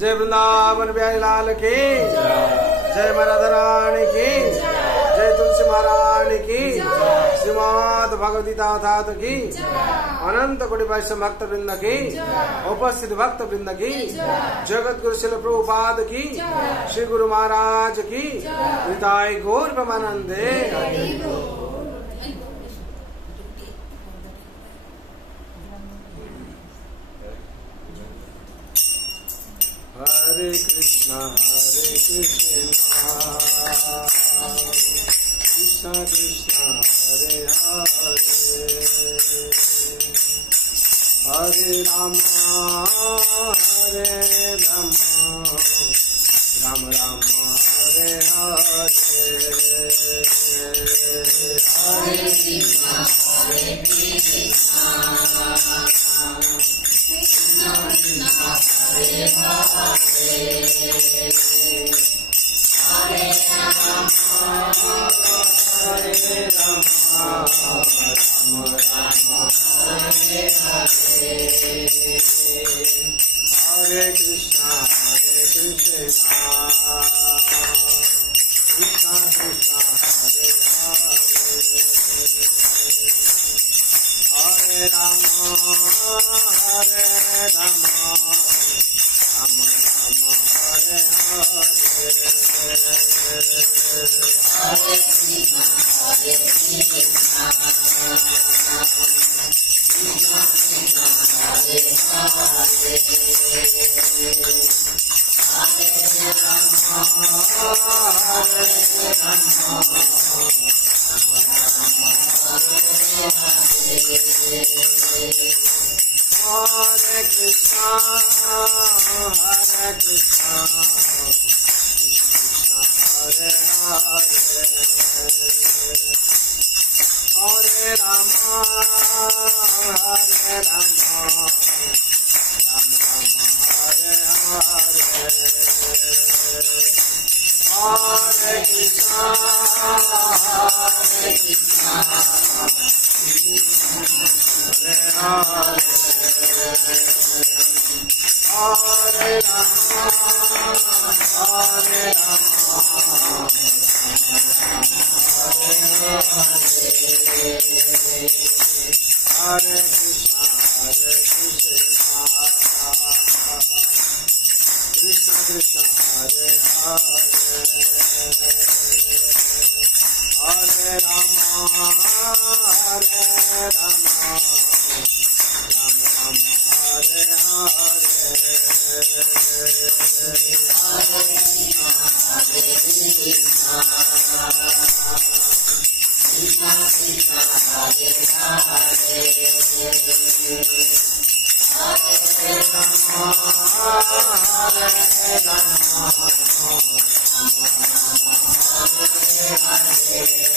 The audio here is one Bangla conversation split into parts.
जय वृंदावन बिहारी लाल की जय राधा रानी की जय तुलसी महारानी की श्रीमद भगवदगीता ठाकुर की अनंत कोटि वैष्णव भक्त वृंद की उपस्थित भक्त वृंद की जगत गुरु शिल प्रभुपाद की श्री गुरु महाराज की निताय गौर ब्रह्मानंदे। हरे कृष्णा कृष्ण कृष्ण हरे हरे हरे राम राम राम हरे हरे हरे कृष्णा कृष्ण कृष्ण हरे हरे हरे राम राम राम हरे हरे हरे कृष्णा कृष्ण कृष्ण हरे हरे हरे राम राम राम हरे हरे हरे कृष्णा कृष्ण कृष्ण हरे हरे हरे राम हरे कृष्णा हरे हरे हरे राम राम हरे हरे हरे कृष्णा हरे कृष्ण कृष्ण हरे हरे हरे राम राम राम हरे हरे हरे कृष्णा कृष्ण कृष्ण हरे हरे राम राम राम हरे हरे हरे कृष्णा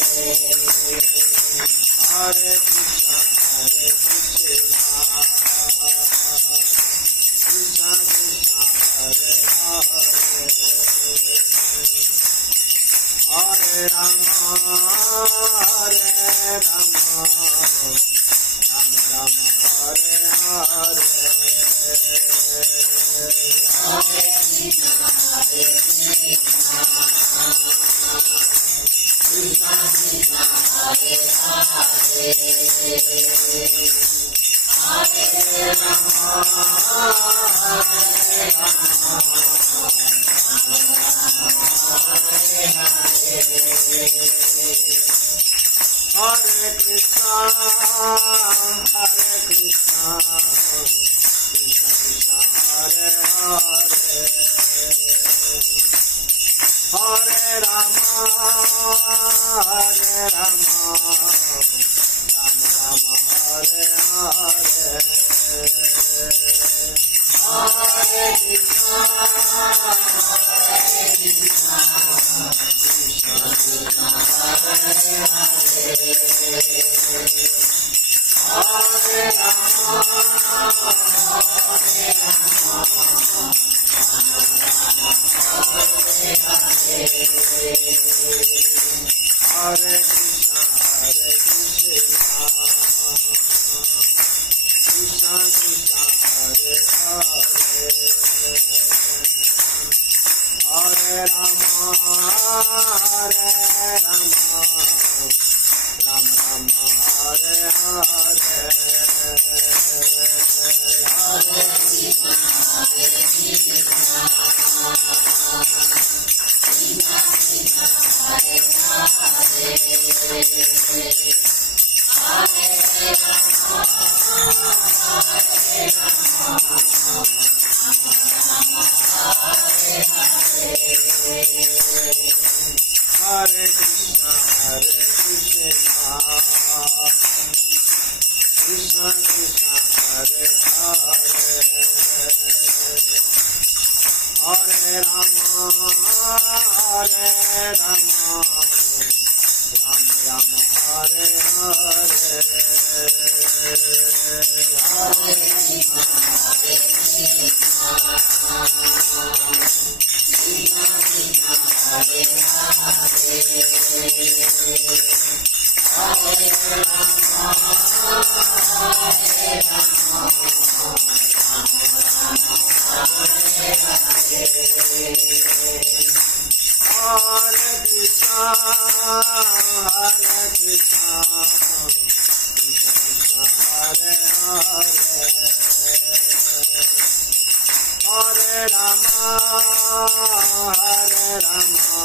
कृष्ण कृष्ण हरे हरे हरे राम हरे कृष्णा कृष्ण कृष्ण हरे हरे हरे राम राम राम हरे हरे हरे कृष्णा कृष्ण कृष्ण हरे हरे हरे राम हरे Krishna Krishna Krishna Hare Hare Hare Rama, Hare Rama, Rama Rama, Hare Hare, Hare Krishna, Hare Krishna, Krishna Krishna, Hare Hare, Hare Rama, Hare Rama, Hare Krishna, Hare Krishna, Krishna Krishna, Hare Hare, Hare Rama, Hare Rama, Rama Rama, Hare Hare, Hare Krishna, Hare Krishna, Krishna Krishna, Hare Hare, Hare Rama, Hare Rama, Hare Hare, Hare Krishna, Hare Krishna, Krishna Krishna, Hare Hare, Hare Rama, Hare Rama,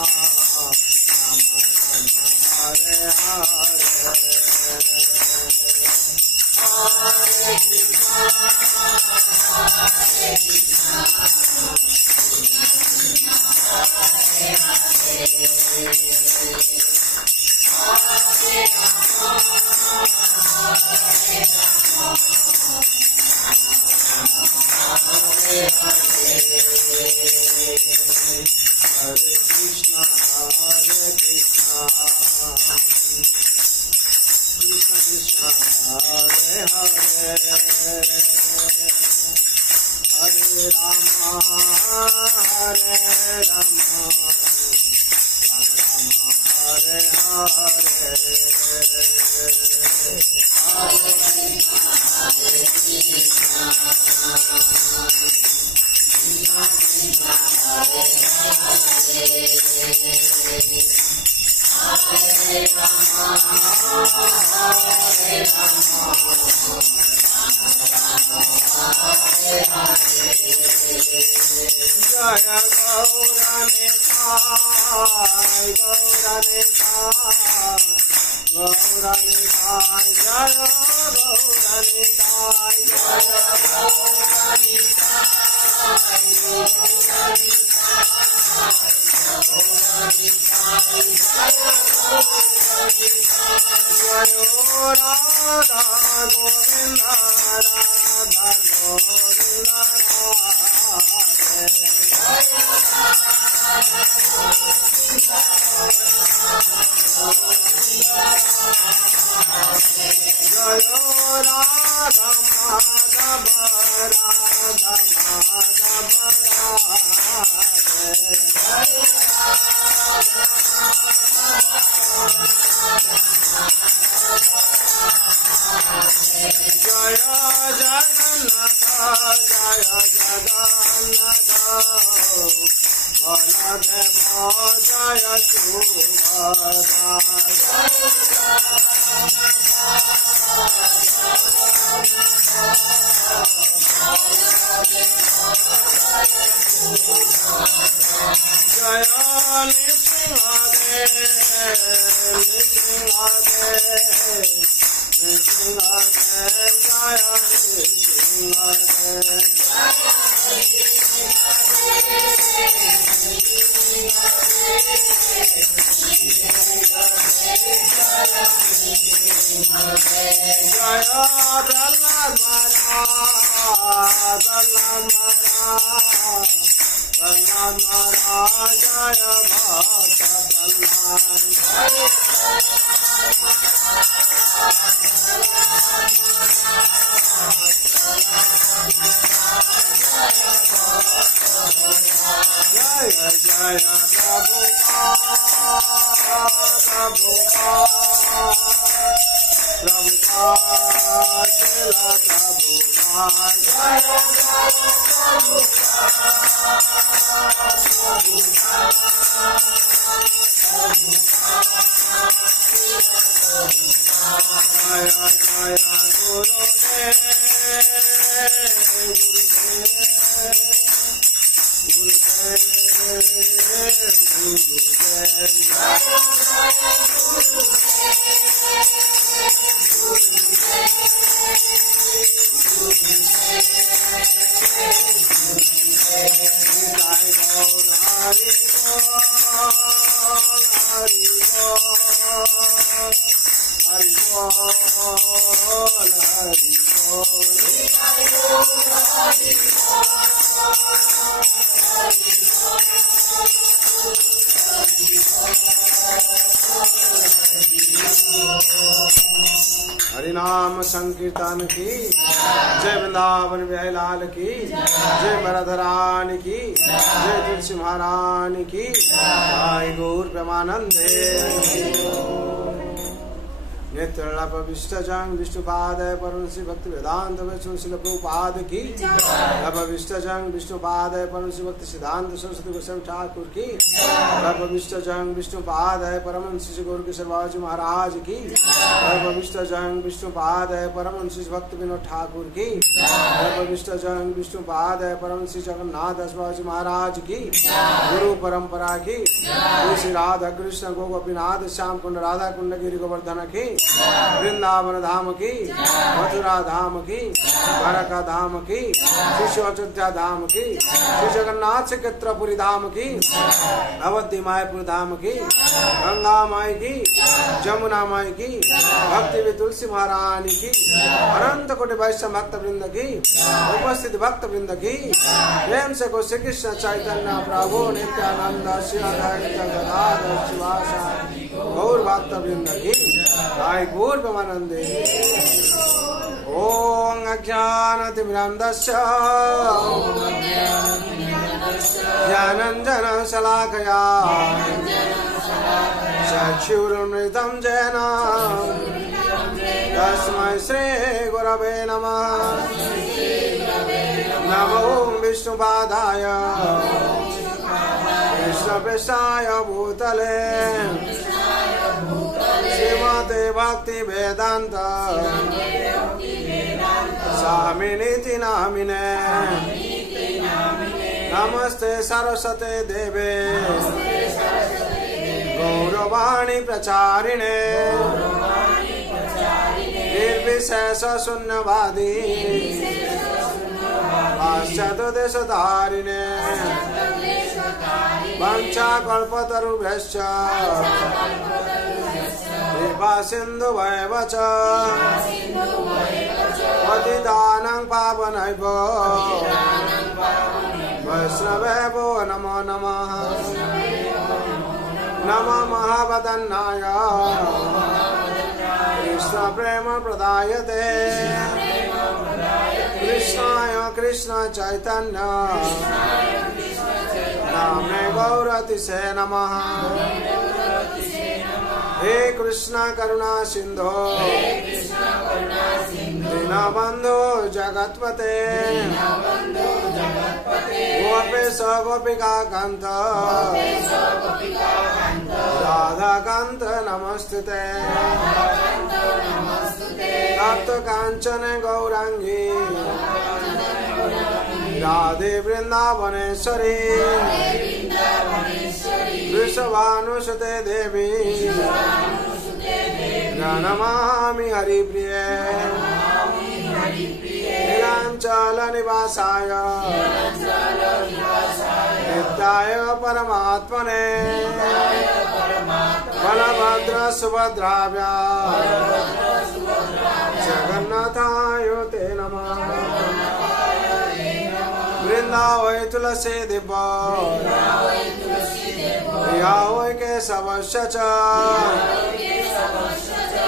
Rama Rama, Hare Hare, Hare Krishna, Hare Krishna, Hare Krishna, Hare Krishna, Krishna Krishna, Hare Hare, Hare Rama, Hare Rama, Rama Rama, Hare Hare, Hare Krishna, Hare Krishna, Krishna Krishna, Hare Hare, Hare Rama, Hare Rama, Hare Hare, Jaya Gauranitai, Gauranitai, Gauranitai, Jaya Gauranitai, Jaya Jayo Radha Govinda, Radha Govinda Radhe, Jayo Radha Madhava, Radha Madhava Radhe, Jaya Jagannatha, Jaya Jagannatha, Baladeva, Jaya Subhadra, Jaya Nishingadev, Nishingadev, Nishingadev, Jaya Nishingadev, Jaya Prahlad Maharaj, Prahlad Maharaj, Prahlad Maharaj, Jaya Bhakta Prahlad, Jaya Jaya Prabhupada, Prabhupada, Prabhupada, Srila Prabhupada, Jaya Jaya Prabhupada, हरिनाम संकीर्तन की जय, वृंदावन बिहारी लाल की जय, राधा रानी की जय, तुलसी महारानी की जय, गौर प्रेमानंदे नित्यलपविष्टजं विष्णुपादय परमश्री भक्ति वेदांत शिल प्रभुपाद की लपविष्टजं विष्णुपादय परमश्री भक्ति सिद्धांत सरस्वती गोस्वामी ठाकुर की लपविष्टजं विष्णुपादय परमश्री गौर किशोर महाराज की लपविष्टजं विष्णुपादय परमश्री भक्ति विनोद ठाकुर की लपविष्टजं विष्णुपादय परमश्री जगन्नाथ दास महाराज की गुरु परंपरा की श्री राधा कृष्ण गोपीनाथ श्याम कुंड राधा कुंड गिरि गोवर्धन की वृंदावन धाम की मथुरा धाम की द्वारका धाम की श्री अयोध्या धाम की श्री जगन्नाथ क्षेत्रपुरी धाम की अवधि मायपुर धाम की गंगा माई की जमुना माई की भक्ति भी तुलसी महारानी की अनंत कोटि वैष्णव भक्त वृंद की उपस्थित भक्त वृंद की प्रेम से को श्री कृष्ण चैतन्य प्रभु नित्यानंद श्री गदाधर शिवासादि गौर भक्त वृंद की जय, गौर प्रेमानंदे। ओम अज्ञानतिमिरान्धस्य ज्ञानाञ्जन शलाकया चक्षुरुन्मिलितं येन तस्मै श्री गुरवे नमः। नमो विष्णुपादाय कृष्णपृष्ठाय भूतले श्रीमते भक्ति वेदांत स्वामिनीति नामिने नमस्ते सरस्वते देवे गौरवाणी प्रचारिणे निर्विशेष शून्यवादी पाश्चात्यदेशधारिणे वंशाकल्पतरुभ्यश्च कृपा सिन्धुभ्येव च पतितानां पावनेभ्यो वैष्णवेभ्यो नमो नमः। नमो महावदन्नाय कृष्ण प्रेम प्रदायते कृष्णाय कृष्ण चैतन्य नामे गौरतिसे नमः। हे कृष्ण करुणा सिंधो दीनबंधो जगत्पते गोपेश गोपिका कांत राधा कांत नमस्ते तप्त कांचन गौरांगी राधे वृंदावनेश्वरी वृषभानुसुते देवी प्रणमामि हरिप्रिये नीलांचल निवासाय नित्याय परमात्मने बलभद्र सुभद्राभ्या जगन्नाथाय ते नमः। वृंदावै तुलसी दिव्य प्रियावै केशवस्य च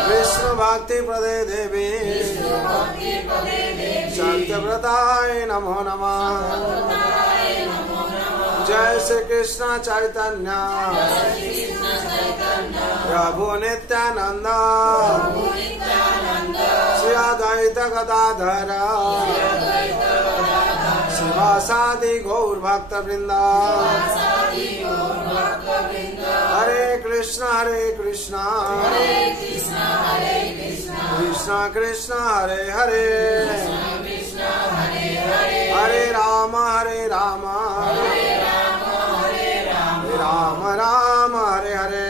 विष्णु भक्ति प्रदे देवी सत्यव्रताय नमो नमः। जय श्री कृष्ण चैतन्य प्रभु नित्यानंद श्री अद्वैत गदाधर शिवासादि गौर भक्त वृंदा हरे कृष्णा कृष्णा कृष्णा हरे हरे हरे राम राम राम हरे हरे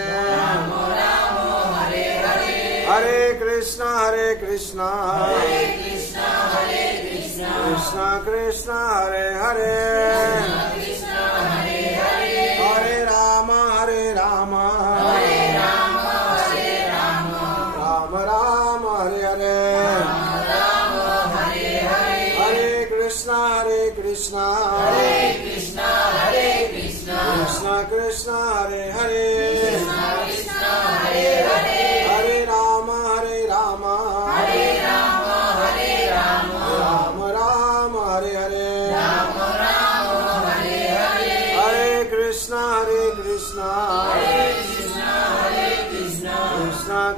हरे कृष्णा कृष्णा कृष्णा हरे हरे हरे राम राम राम हरे हरे हरे कृष्णा कृष्णा कृष्णा हरे हरे हरे राम राम राम हरे हरे हरे कृष्णा कृष्णा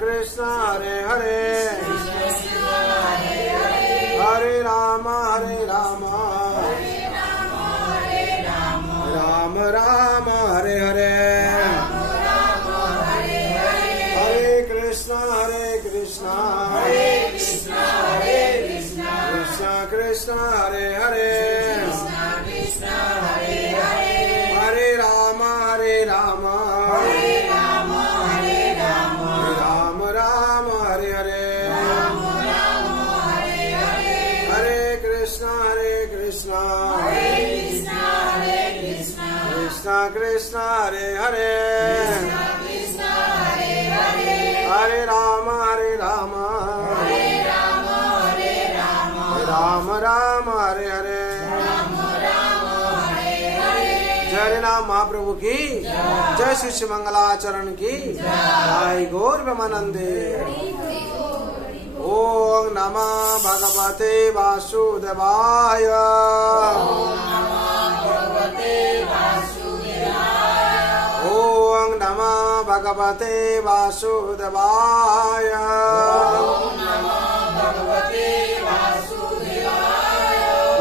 कृष्णा हरे हरे हरे राम राम राम हरे हरे हरे कृष्णा कृष्णा कृष्णा हरे हरे हरे राम राम राम हरे हरे हरे कृष्णा कृष्णा कृष्णा हरे हरे हरे राम राम हरे हरे जय नाम महाप्रभु की जय श्री मंगलाचरण की जय गौर ब्रह्मानंदे। ओम नमः भगवते वासुदेवाय ओम नमः भगवते वासुदेवाय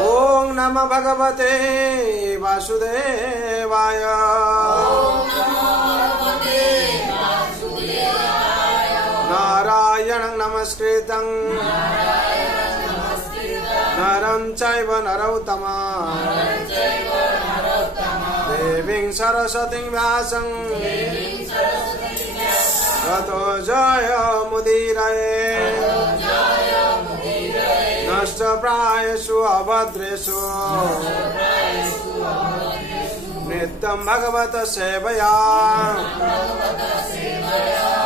ओम नमः भगवते वासुदेवाय नारायणं नमस्कृतं नरं चैव नरोत्तमं देवीं सरस्वतीं व्यासं ततो जयमुदीरये नष्टप्रायेषु अभद्रेषु नित्यं भगवत सेवया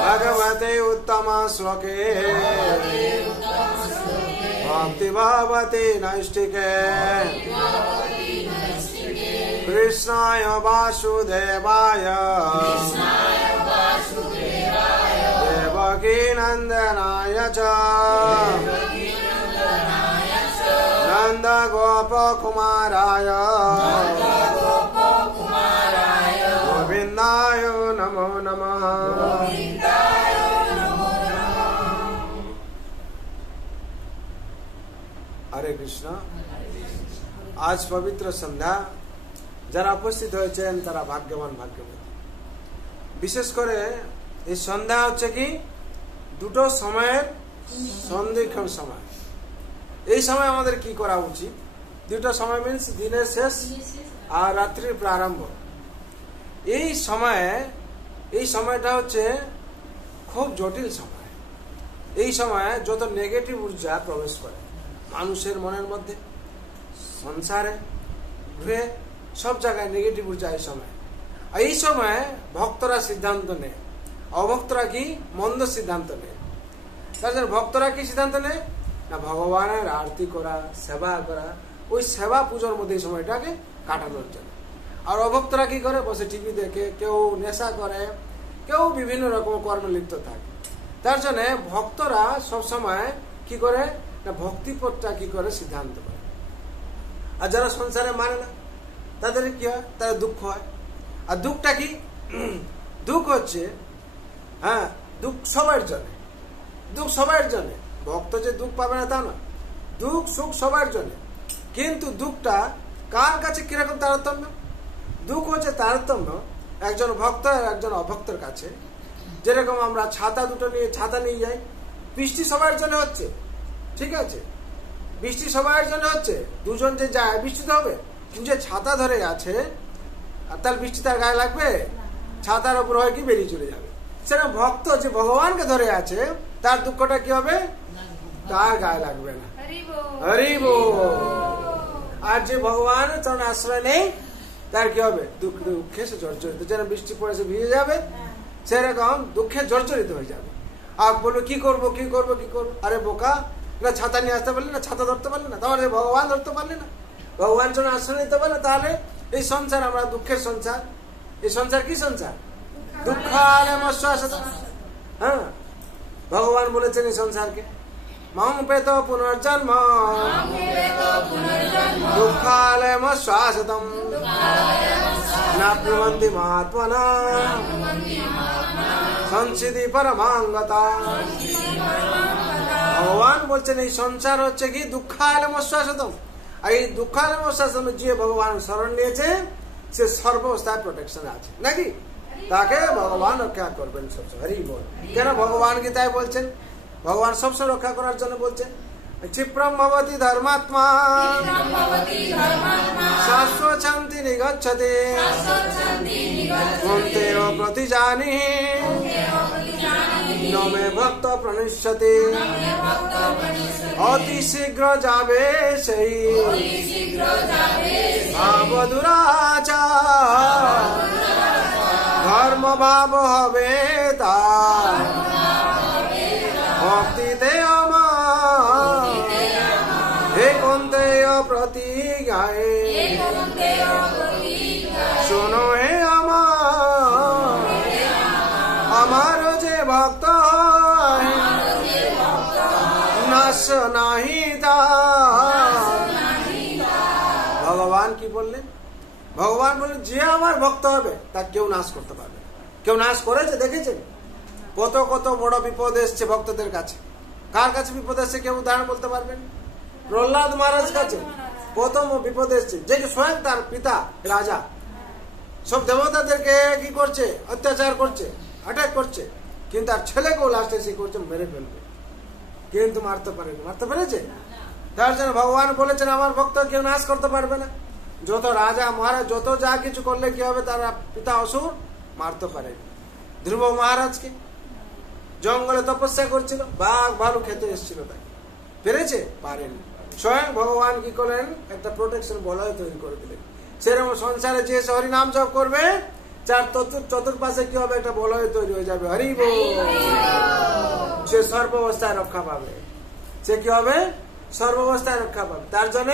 भगवते उत्तम श्लोके भक्ति भवति नैष्टिके कृष्णाय वासुदेवाय देवकी नंदनाय च नंद गोप कुमाराय गोविंदाय नमो नमः। हरे कृष्ण। आज पवित्र संध्या যারা উপস্থিত হয়েছেন তারা ভাগ্যবান ভাগ্যবতী। বিশেষ করে এই সন্ধ্যা হচ্ছে কি দুটো সময়ের সন্ধিক্ষণ সময়। এই সময় আমাদের কি করা উচিত? দুটো সময় মিন্স দিনের শেষ আর রাত্রির প্রারম্ভ। এই সময়টা হচ্ছে খুব জটিল সময়। এই সময়ে যত নেগেটিভ ঊর্জা প্রবেশ করে মানুষের মনের মধ্যে, সংসারে, গৃহে, সব জায়গায় নেগেটিভ ঊর্জা এই সময় ভক্তরা সিদ্ধান্ত নেয়, অভক্তরা কি মন্দ সিদ্ধান্ত নেয়। তার জন্য ভক্তরা কি সিদ্ধান্ত নেয় না ভগবানের আরতি করা, সেবা করা, ওই সেবা পুজোর মধ্যে এই সময়টাকে কাটানোর জন্য। আর অভক্তরা কি করে বসে টিভি দেখে, কেউ নেশা করে, কেউ বিভিন্ন রকম কর্মে লিপ্ত থাকে। তার জন্য ভক্তরা সবসময় কি করে না ভক্তিপথটা কি করে সিদ্ধান্ত করে। আর যারা সংসারে মানে না তাদের কি হয়, তাদের দুঃখ হয়। আর দুঃখটা কি? দুঃখ হচ্ছে দুঃখ সবার জন্য, দুঃখ সবার জন্য। ভক্ত যে দুঃখ পাবে না তা না, দুঃখ সুখ সবার জন্য। কিন্তু দুঃখটা কার কাছে কিরকম তারতম্য? দুঃখ হচ্ছে তারতম্য একজন ভক্ত আর একজন অভক্তের কাছে। যেরকম আমরা ছাতা নিয়ে যাই, বৃষ্টি সবার জন্য হচ্ছে, ঠিক আছে, বৃষ্টি সবার জন্য হচ্ছে, দুজন যে যায় বৃষ্টি তো হবে, কিন্তু যে ছাতা ধরে আছে আর তার বৃষ্টি তার গায়ে লাগবে? ছাতার উপর হয় কি বেরিয়ে চলে যাবে। সেরকম ভক্ত যে ভগবানকে ধরে আছে তার দুঃখটা কি হবে? তার গায়ে লাগবে না। হরি বল। আর যে ভগবান চরণ আশ্রয় নেই তার কি হবে? দুঃখে সে জর্জরিত। যেন বৃষ্টি পড়েছে ভিজে যাবে, সেরকম দুঃখে জর্জরিত হয়ে যাবে। আর বলবো কি করবো কি করবো কি করবো? আরে বোকা, না ছাতা নিয়ে আসতে পারলি না, ছাতা ধরতে পারলি না, তাহলে ভগবান ধরতে পারলি না, ভগবান জন্য আশ্রয় নিতে পারলে, তাহলে এই সংসার আমরা দুঃখের সংসার। এই সংসার কি সংসার? দুঃখালে মশ্বাসতম। হ্যাঁ, ভগবান বলেছেন এই সংসারকে মাং পেত পুনর্জন্ম দুঃখালে মশ্বাসতম নাপ্নুবন্তি মহাত্মনা সংসিদ্ধি পরমাঙ্গতা। ভগবান বলছেন এই সংসার হচ্ছে কি দুঃখালে মশ্বাসতম। আর এই দুঃখালে মশ্বাসতম যে ভগবান শরণ নিয়েছে সে সর্বাবস্থায় প্রোটেকশন আছে নাকি? তাকে ভগবান রক্ষা করবেন সবসময়। হরি বল। কেন ভগবান গীতায় বলছেন? ভগবান সবসময় রক্ষা করার জন্য বলছেন। ক্ষিপ্রম ভবতি ধর্মাত্মা শাশ্বত শান্তি নিগচ্ছতে মন্তের প্রতিজানি নমে ভক্ত প্রণিষ্যতে। অতি শীঘ্র যাবে সেই ভাব দুরাচার, ধর্ম ভাব হবে তার ভক্তিতে আমার। হে কন্তেয় প্রতিজ্ঞায় শোনো হে আমার যে ভক্ত নাশ নাহি তার। ভগবান কি বললেন? ভগবান বললেন যে আমার ভক্ত হবে তা কেউ নাশ করতে পারবে। কেউ নাশ করেছে দেখেছেন? কত কত বড় বিপদ এসছে ভক্তদের কাছে। কার কাছে বিপদ এসছে কেউ উদাহরণ বলতে পারবেন? প্রহ্লাদ মহারাজ কাছে প্রথম বিপদ এসছে, যে স্বয়ং তার পিতা রাজা সব দেবতাদেরকে কি করছে? অত্যাচার করছে, অ্যাটাক করছে, কিন্তু তার ছেলেকেও লাস্টে সে করছে মেরে ফেলবে, কিন্তু মারতে পারেনি। মারতে পেরেছে? তার জন্য ভগবান বলেছেন আমার ভক্ত কেউ নাশ করতে পারবে না। যত রাজা মহারাজ যত যা কিছু করলে কি হবে? তারা পিতা অসুর মারতে পারেনি। ধ্রুব মহারাজকে জঙ্গলে তপস্যা করছিল, বাঘ ভালু খেতে এসেছিল, তাই পেরেছে? পারেনি। স্বয়ং ভগবান কি করলেন? একটা প্রোটেকশন বলয় তৈরি করে দিলেন। সেরকম সংসারে যে হরি নাম জপ করবে চার চতুর্পাশে কি হবে? একটা বলয় তৈরি হয়ে যাবে। হরি বল। সে সর্বাবস্থায় রক্ষা পাবে। সে কি হবে? সর্বাবস্থায় রক্ষা পাবে। তার জন্য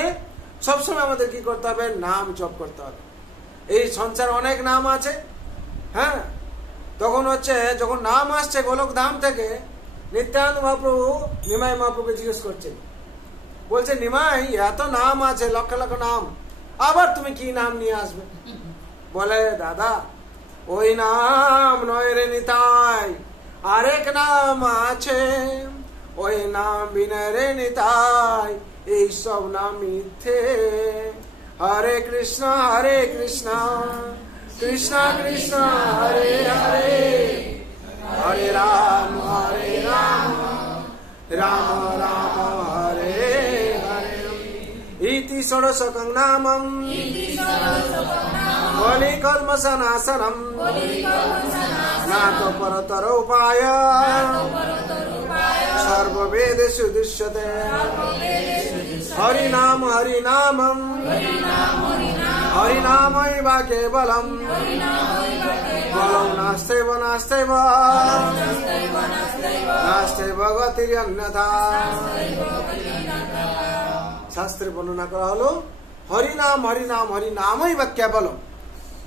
সবসময় আমাদের কি করতে হবে? নাম জপ করতে হবে। এই সংসার অনেক নাম আছে। হ্যাঁ, তখন হচ্ছে যখন নাম আসছে গোলক ধাম থেকে, নিত্যানন্দ মহাপ্রভু নিমাই মহাপ্রভুকে জিজ্ঞেস করছেন, বলছে নিমাই এত নাম আছে, লক্ষ লক্ষ নাম, আবার তুমি কি নাম নিয়ে আসবে? বলে দাদা ওই নাম নয় রে নিতাই, আরেক নাম আছে, ওই নাম বিনা রে নিতাই, এই সব নাম মিথ্যে। হরে কৃষ্ণ কৃষ্ণ কৃষ্ণ হরে হরে, হরে রাম রাম রাম হরে হরে। ইতি ষোড়শকং নামং বলি কর্মসনাসনম নাতো পরতর উপায় সর্ববেদেষু দৃশ্যতে। হরিনাম হরিনামম হরিনামৈব কেবলম বলং নাস্তেব নাস্তেব নাস্তেব গতিরন্যথা। শাস্ত্রে বর্ণনা করা হলো হরিনাম হরিনাম হরিনামৈব কেবলম।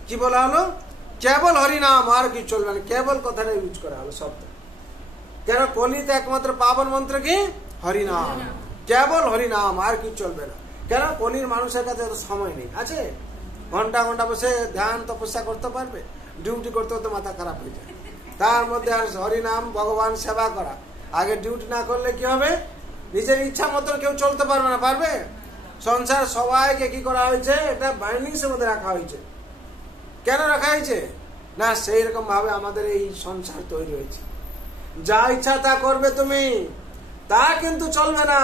কি বলা হলো? কেবল হরিনাম, আর কি চলবে না। কেবল কথাটা ইউজ করা হলো শব্দ। কেন? কলিতে একমাত্র পাবন মন্ত্র কি? হরিনাম। কেবল হরিনাম, আর কি চলবে না। কেন? কলির মানুষের কাছে এত সময় নেই। আছে ঘন্টা ঘন্টা বসে ধ্যান তপস্যা করতে পারবে? ডিউটি করতে করতে মাথা খারাপ হয়ে যায়। তার মধ্যে আর হরিনাম ভগবান সেবা করা, আগে ডিউটি না করলে কি হবে? নিজের ইচ্ছা মতন কেউ চলতে পারবে না। পারবে? সংসার সবাইকে কি করা হয়েছে? এটা বাইন্ডিংস এর মধ্যে রাখা হয়েছে। কেন রাখা হয়েছে? না, সেই রকম ভাবে আমাদের এই সংসার তৈরি হয়েছে। যা ইচ্ছা তা করবে তুমি, তা কিন্তু চলবে না।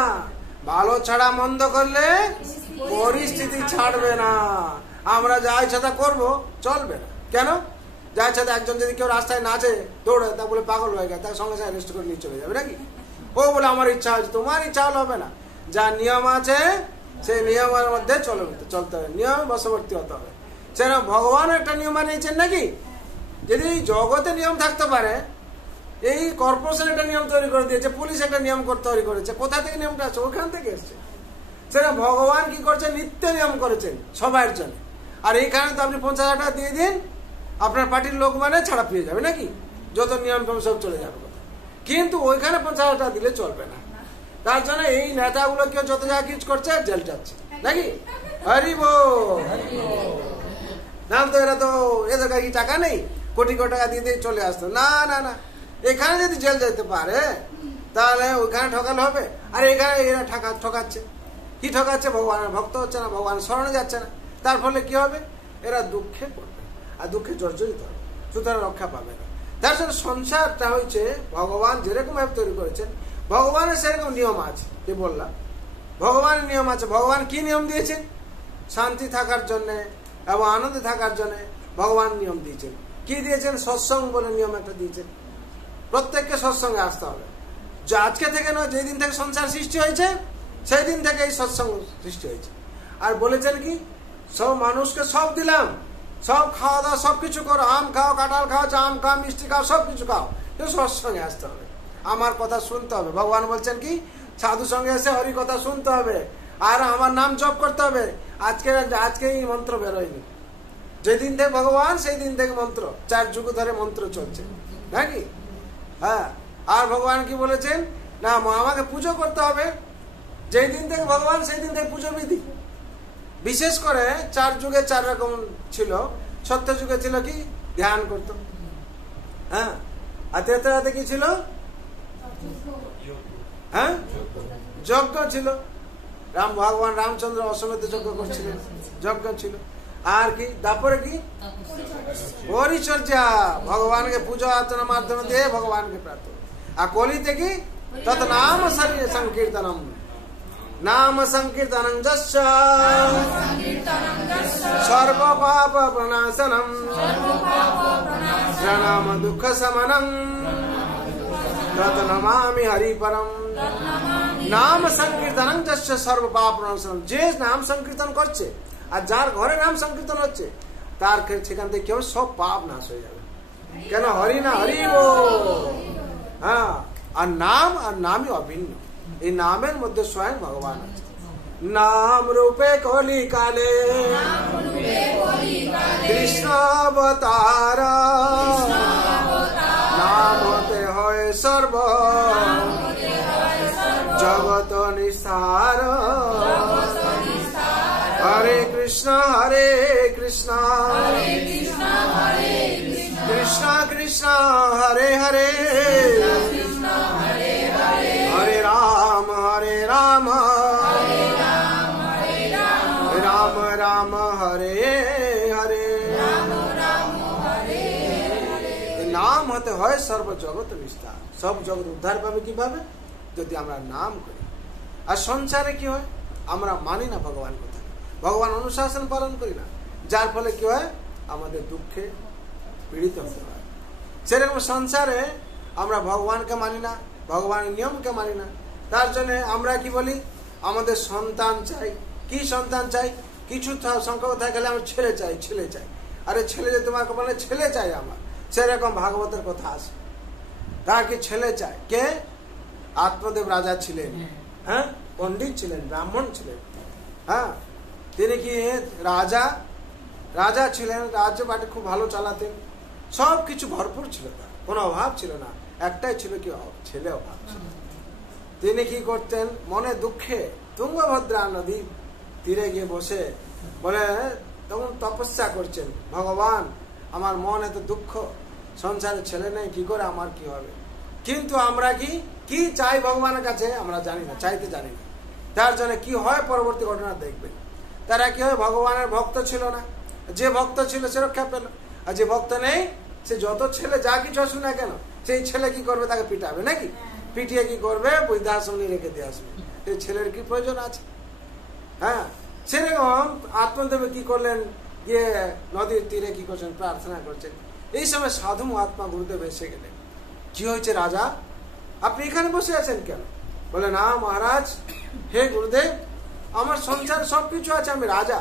ভালো ছাড়া মন্দ করলে পরিস্থিতি ছাড়বে না। আমরা যা ইচ্ছা তা করবো, চলবে না। কেন? যা ইচ্ছা একজন যদি কেউ রাস্তায় নাচে দৌড়ে, তা বলে পাগল হয়ে গেছে, তার সঙ্গে সঙ্গে অ্যারেস্ট করে নিয়ে চলে যাবে নাকি? ও বলে আমার ইচ্ছা হয়েছে, তোমার ইচ্ছা হলে হবে না। যা নিয়ম আছে সেই নিয়মের মধ্যে চলতে হবে, নিয়ম বশবর্তী হতে হবে। সেরকম ভগবান একটা নিয়ম বানিয়েছেন নাকি? যদি জগতে নিয়ম থাকতে পারে, এই কর্পোরেশন একটা নিয়ম তৈরি করে দিয়েছে, পুলিশ একটা নিয়ম তৈরি করেছে, কোথা থেকে নিয়মটা আছে? ওখান থেকে এসছে। সেটা ভগবান কি করছেন? নিত্য নিয়ম করেছেন সবার জন্য। আর এইখানে তো আপনি 50,000 টাকা দিয়ে দিন, আপনার পার্টির লোক মানে ছাড়া পেয়ে যাবে নাকি? যত নিয়ম সব চলে যাবে। কিন্তু ওইখানে 50,000 টাকা দিলে চলবে না। তার জন্য এই নেতাগুলো কেউ যত যা কিছু করছে, জেল যাচ্ছে নাকি? হরি বল। না তো এরা তো, এদের কাছে টাকা নেই, কোটি কোটি টাকা দিয়ে দিয়ে চলে আসতো। না না না, এখানে যদি জেল যেতে পারে তাহলে ওইখানে ঠকালে হবে। আর এখানে এরা ঠকাচ্ছে। কি ঠকাচ্ছে? ভগবানের ভক্ত হচ্ছে না, ভগবানের স্মরণে যাচ্ছে না। তার ফলে কি হবে? এরা দুঃখে পড়বে, আর দুঃখে জর্জরিত হবে, সুতরাং রক্ষা পাবে না। তার জন্য সংসারটা হয়েছে ভগবান যেরকম ভাবে তৈরি করেছেন, ভগবানের সেরকম নিয়ম আছে। কি বললাম? ভগবানের নিয়ম আছে। ভগবান কি নিয়ম দিয়েছেন? শান্তি থাকার জন্য এবং আনন্দে থাকার জন্য ভগবান নিয়ম দিয়েছেন। কি দিয়েছেন? সৎসঙ্গ বলে নিয়ম একটা দিয়েছেন। প্রত্যেককে সৎসঙ্গে আসতে হবে। যে আজকে থেকে নয়, যেই দিন থেকে সংসার সৃষ্টি হয়েছে সেই দিন থেকে এই সৎসঙ্গ সৃষ্টি হয়েছে। আর বলেছেন কি? সব মানুষকে সব দিলাম, সব খাওয়া দাওয়া সবকিছু করো, আম খাও, কাঁঠাল খাও, জাম খাও, মিষ্টি খাও, সবকিছু খাও, কিন্তু সৎসঙ্গে আসতে হবে, আমার কথা শুনতে হবে। ভগবান বলছেন কি? সাধু সঙ্গে এসে হরি কথা শুনতে হবে, আর আমার নাম জপ করতে হবে। আজকে এই মন্ত্র বেরোয়নি, যেদিন থেকে ভগবান সেই দিন থেকে মন্ত্র, 4 যুগ ধরে মন্ত্র চলছে নাকি? হ্যাঁ। আর ভগবান কি বলেছেন? না, আমাকে পুজো করতে হবে। যেই দিন থেকে ভগবান সেই দিন থেকে পুজো বিধি। বিশেষ করে 4 যুগে 4 রকম ছিল। সত্য যুগে ছিল কি? ধ্যান করত। হ্যাঁ। আর ত্রেতাতে কি ছিল? হ্যাঁ, যজ্ঞ ছিল। ভগবান রামচন্দ্র অশ্বমেধ যজ্ঞ করছিলেন, যজ্ঞ ছিল। আর কি? তারপরে কি? পরিচর্যা, ভগবানকে পূজা অর্চনার মাধ্যমে দিয়ে ভগবানকে প্রার্থনা। আর কলিতে কি? তত নাম সংকীর্তনম, নাম সংকীর্তনং যস্য সর্ব পাপ প্রণাশনম প্রণাম দুঃখ শমনম তত নমামি হরি পরম। নাম সংকীর্তনং যস্য সর্ব পাপ প্রণাশনম, যে নাম সংকীর্তন করছে আর যার ঘরে নাম সংকীর্তন হচ্ছে, তার সেখান থেকে কেউ সব পাপ নাশ হয়ে যাবে। কেন? হরি না হরি বল। হ্যাঁ। আর নামই অভিন্ন। এই নামের মধ্যে স্বয়ং ভগবান আছে। নাম রূপে কলি কালে কৃষ্ণ অবতার, নাম হতে হয় সর্ব জগত নিস্তার। হরে কৃষ্ণ কৃষ্ণ কৃষ্ণ হরে হরে, হরে রাম রাম রাম হরে হরে। নাম হতে হয় সর্ব জগৎ বিস্তার। সব জগৎ উদ্ধার পাবে কিভাবে? যদি আমরা নাম করি। আর সংসারে কি হয়? আমরা মানি না ভগবান কথা, ভগবান অনুশাসন পালন করি না, যার ফলে কি হয়? আমাদের দুঃখে পীড়িত হতে হয়। সেরকম সংসারে আমরা ভগবানকে মানি না, ভগবানের নিয়মকে মানি না। তার জন্য আমরা কি বলি? আমাদের সন্তান চাই। কি সন্তান চাই? কিছু সংখ্যক থাকলে আমার ছেলে চাই, ছেলে চাই। আরে ছেলে যে তোমাকে বলে ছেলে চাই আমার, সেরকম ভাগবতের কথা আছে। তার কি ছেলে চাই? কে? আত্মদেব রাজা ছিলেন, হ্যাঁ, পণ্ডিত ছিলেন, ব্রাহ্মণ ছিলেন। হ্যাঁ, তিনি কি রাজা ছিলেন, রাজ্য বাড়ি খুব ভালো চালাতেন, সব কিছু ভরপুর ছিল, তার কোনো অভাব ছিল না। একটাই ছিল কি? ছেলে অভাব ছিল। তিনি কি করতেন? মনে দুঃখে তুঙ্গভদ্রা নদী তীরে গিয়ে বসে বলে, তখন তপস্যা করছেন, ভগবান আমার মন এত দুঃখ, সংসারে ছেলে নেই, কি করে আমার কি হবে? কিন্তু আমরা কি চাই ভগবানের কাছে আমরা জানি না, চাইতে জানি না। তার জন্য কি হয় পরবর্তী ঘটনা দেখবেন। তারা কি হয়? ভগবানের ভক্ত ছিল না, যে ভক্ত ছিল সে রক্ষা পেল, আর যে ভক্ত নেই সে যত ছেলে যা কিছু আসুন না কেন, সেই ছেলে কি করবে, তাকে পিটাবে নাকি, পিটিয়ে কি করবে, বৃদ্ধাশ্রমে রেখে দিয়ে আসবে। এই ছেলের কি প্রয়োজন আছে? হ্যাঁ, সেরকম আত্মদেবে কি করলেন, গিয়ে নদীর তীরে কি করছেন, প্রার্থনা করছেন। এই সময় সাধু মহাত্মা গুরুদেব এসে গেলেন। কি হয়েছে রাজা, আপনি এখানে বসে আছেন কেন? বলে, না মহারাজ, হে গুরুদেব, আমার সংসার সবকিছু আছে, আমি রাজা,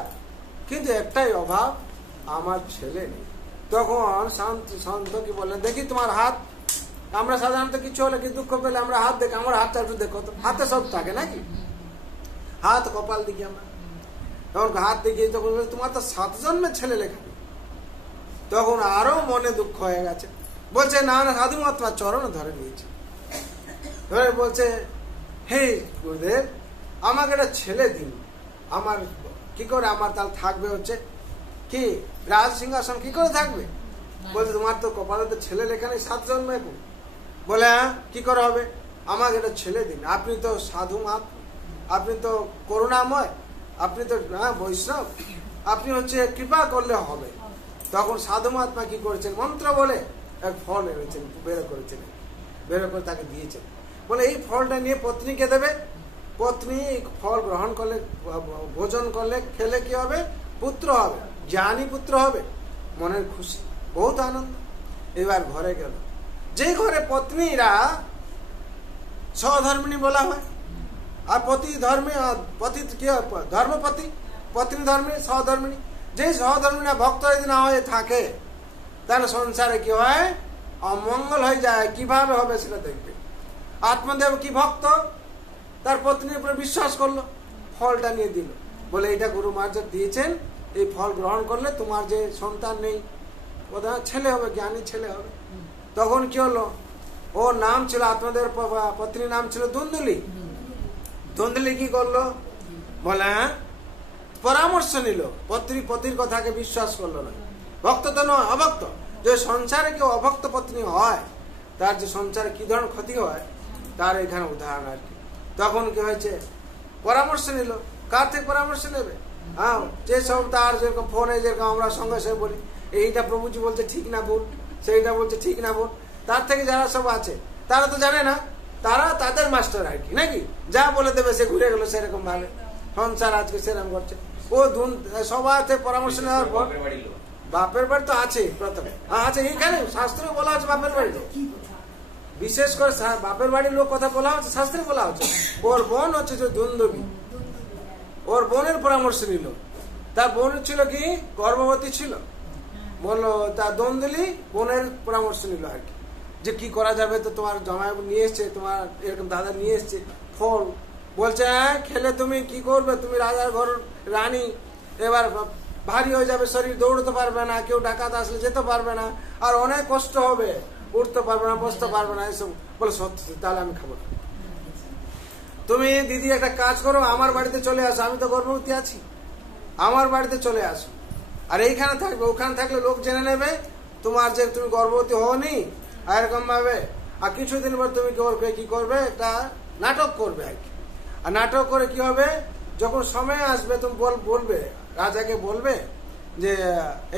কিন্তু একটাই অভাব, আমার ছেলে নেই। তখন শান্ত কি বললেন, দেখি তোমার হাত। আমরা সাধারণত কিছু হলে কি দুঃখ পেলে আমরা হাত দেখি, আমার হাতটা একটু দেখো তো, হাতে সব থাকে নাকি, হাত কপাল দেখি আমরা। তখন হাত দেখি, তখন তোমার তো 7 জন্মের ছেলে লেখা। তখন আরো মনে দুঃখ হয়ে গেছে, বলছে না না, সাধু মহাত্মা চরণ ধরে নিয়েছে, ধরে বলছে, হে গুরুদেব, আমাকে একটা ছেলে দিন। আমার কি করে, আমার তাহলে থাকবে হচ্ছে কি রাজ সিংহাসন, কি করে থাকবে? বলছে, তোমার তো কপালে তো ছেলে লেখা নেই, 7 জন্মে। বলে, হ্যাঁ, কি করে হবে, আমাকে একটা ছেলে দিন। আপনি তো সাধু মহাত্মা, আপনি তো করুণাময়, আপনি তো বৈষ্ণব, আপনি হচ্ছে কৃপা করলে হবে। তখন সাধু মহাত্মা কি করেছেন, মন্ত্র বলে এক ফল এনেছেন, বের করেছেন, বের করে তাকে দিয়েছেন। বলে, এই ফলটা নিয়ে পত্নীকে দেবে, পত্নী ফল গ্রহণ করলে, ভোজন করলে, খেলে কি হবে, পুত্র হবে, জ্ঞানী পুত্র হবে। মনের খুশি, বহুত আনন্দ। এবার ঘরে গেল, যে ঘরে পত্নীরা সধর্মিণী বলা হয়, আর পতি ধর্মী, পতি কি হয়, ধর্মপতি, পত্নী ধর্মী, সহধর্মিণী। যে সহধর্মিণী ভক্ত যদি না হয়ে থাকে, তাহলে সংসারে কি হয়, অমঙ্গল হয়ে যায়। কিভাবে হবে সেটা দেখবে। আত্মদেব কি ভক্ত, তার পত্নীর উপরে বিশ্বাস করলো, ফলটা নিয়ে দিল। বলে, এটা গুরু মহারাজ দিয়েছেন, এই ফল গ্রহণ করলে তোমার যে সন্তান নেই, ওটা ছেলে হবে, জ্ঞানী ছেলে হবে। তখন কি হলো, ওর নাম ছিল, আত্মদেবের পত্নীর নাম ছিল দুন্দুলি। দুন্দুলি কি করলো, বলে, হ্যাঁ, পরামর্শ নিল, পতির কথাকে বিশ্বাস করলো না। ভক্ত তো নয়, অভক্ত। যে সংসারে কেউ অভক্ত পত্নী হয়, তার যে সংসারে কি ধরনের ক্ষতি হয়, তার এখানে উদাহরণ আর কি। তখন কি হয়েছে, পরামর্শ নিল। কার থেকে পরামর্শ নেবে? হ্যাঁ, যেসব তার যেরকম ফোনে যেরকম আমরা সঙ্গে সঙ্গে বলি, এইটা প্রভুজি বলছে ঠিক না ভুল, সেইটা বলছে ঠিক না ভুল, তার থেকে যারা সব আছে তারা তো জানে না, তারা তাদের মাস্টার আর কি, নাকি যা বলে দেবে সে ঘুরে গেল সেরকম ভাবে। সংসার আজকে সেরকম করছে। ও সবার থেকে পরামর্শ নেওয়ার পর, বাপের বাড়ি তো আছে প্রথমে, আছে এইখানে শাস্ত্রে বলা আছে বাপের বাড়ি, বিশেষ করে বাপের বাড়ির লোক কথা বলা হচ্ছে, শাস্ত্রে বলা হচ্ছে। ওর বোন হচ্ছে যে দুন্দুবি, ওর বোনের পরামর্শ নিল। তার বোন ছিল কি, গর্ভবতী ছিল, বললো তার দন্দুলি বোনের পরামর্শ নিল আর কি, যে কি করা যাবে। তো তোমার জামাই নিয়ে এসছে, তোমার এরকম দাদা নিয়ে এসছে ফল, বলছে, হ্যাঁ, খেলে তুমি কি করবে, তুমি রাজার ঘর রানী, এবার ভারী হয়ে যাবে শরীর, দৌড়তে পারবে না, কেউ ডাকাত আসলে যেতে পারবে না, আর অনেক কষ্ট হবে, উঠতে পারবে না, বসতে পারবে না, এসব। বলে, সত্যি, তাহলে আমি খাবো না। তুমি দিদি একটা কাজ করো, আমার বাড়িতে চলে আসো, আমি তো গর্ভবতী আছি, আমার বাড়িতে চলে আসো, আর এইখানে থাকবে। ওখানে থাকলে লোক জেনে নেবে তোমার যে তুমি গর্ভবতী হওনি, এরকম ভাবে। আর কিছুদিন পর তুমি কি করবে, একটা নাটক করবে আর কি। আর নাটক করে কি হবে, যখন সময় আসবে তুমি বলবে, রাজাকে বলবে যে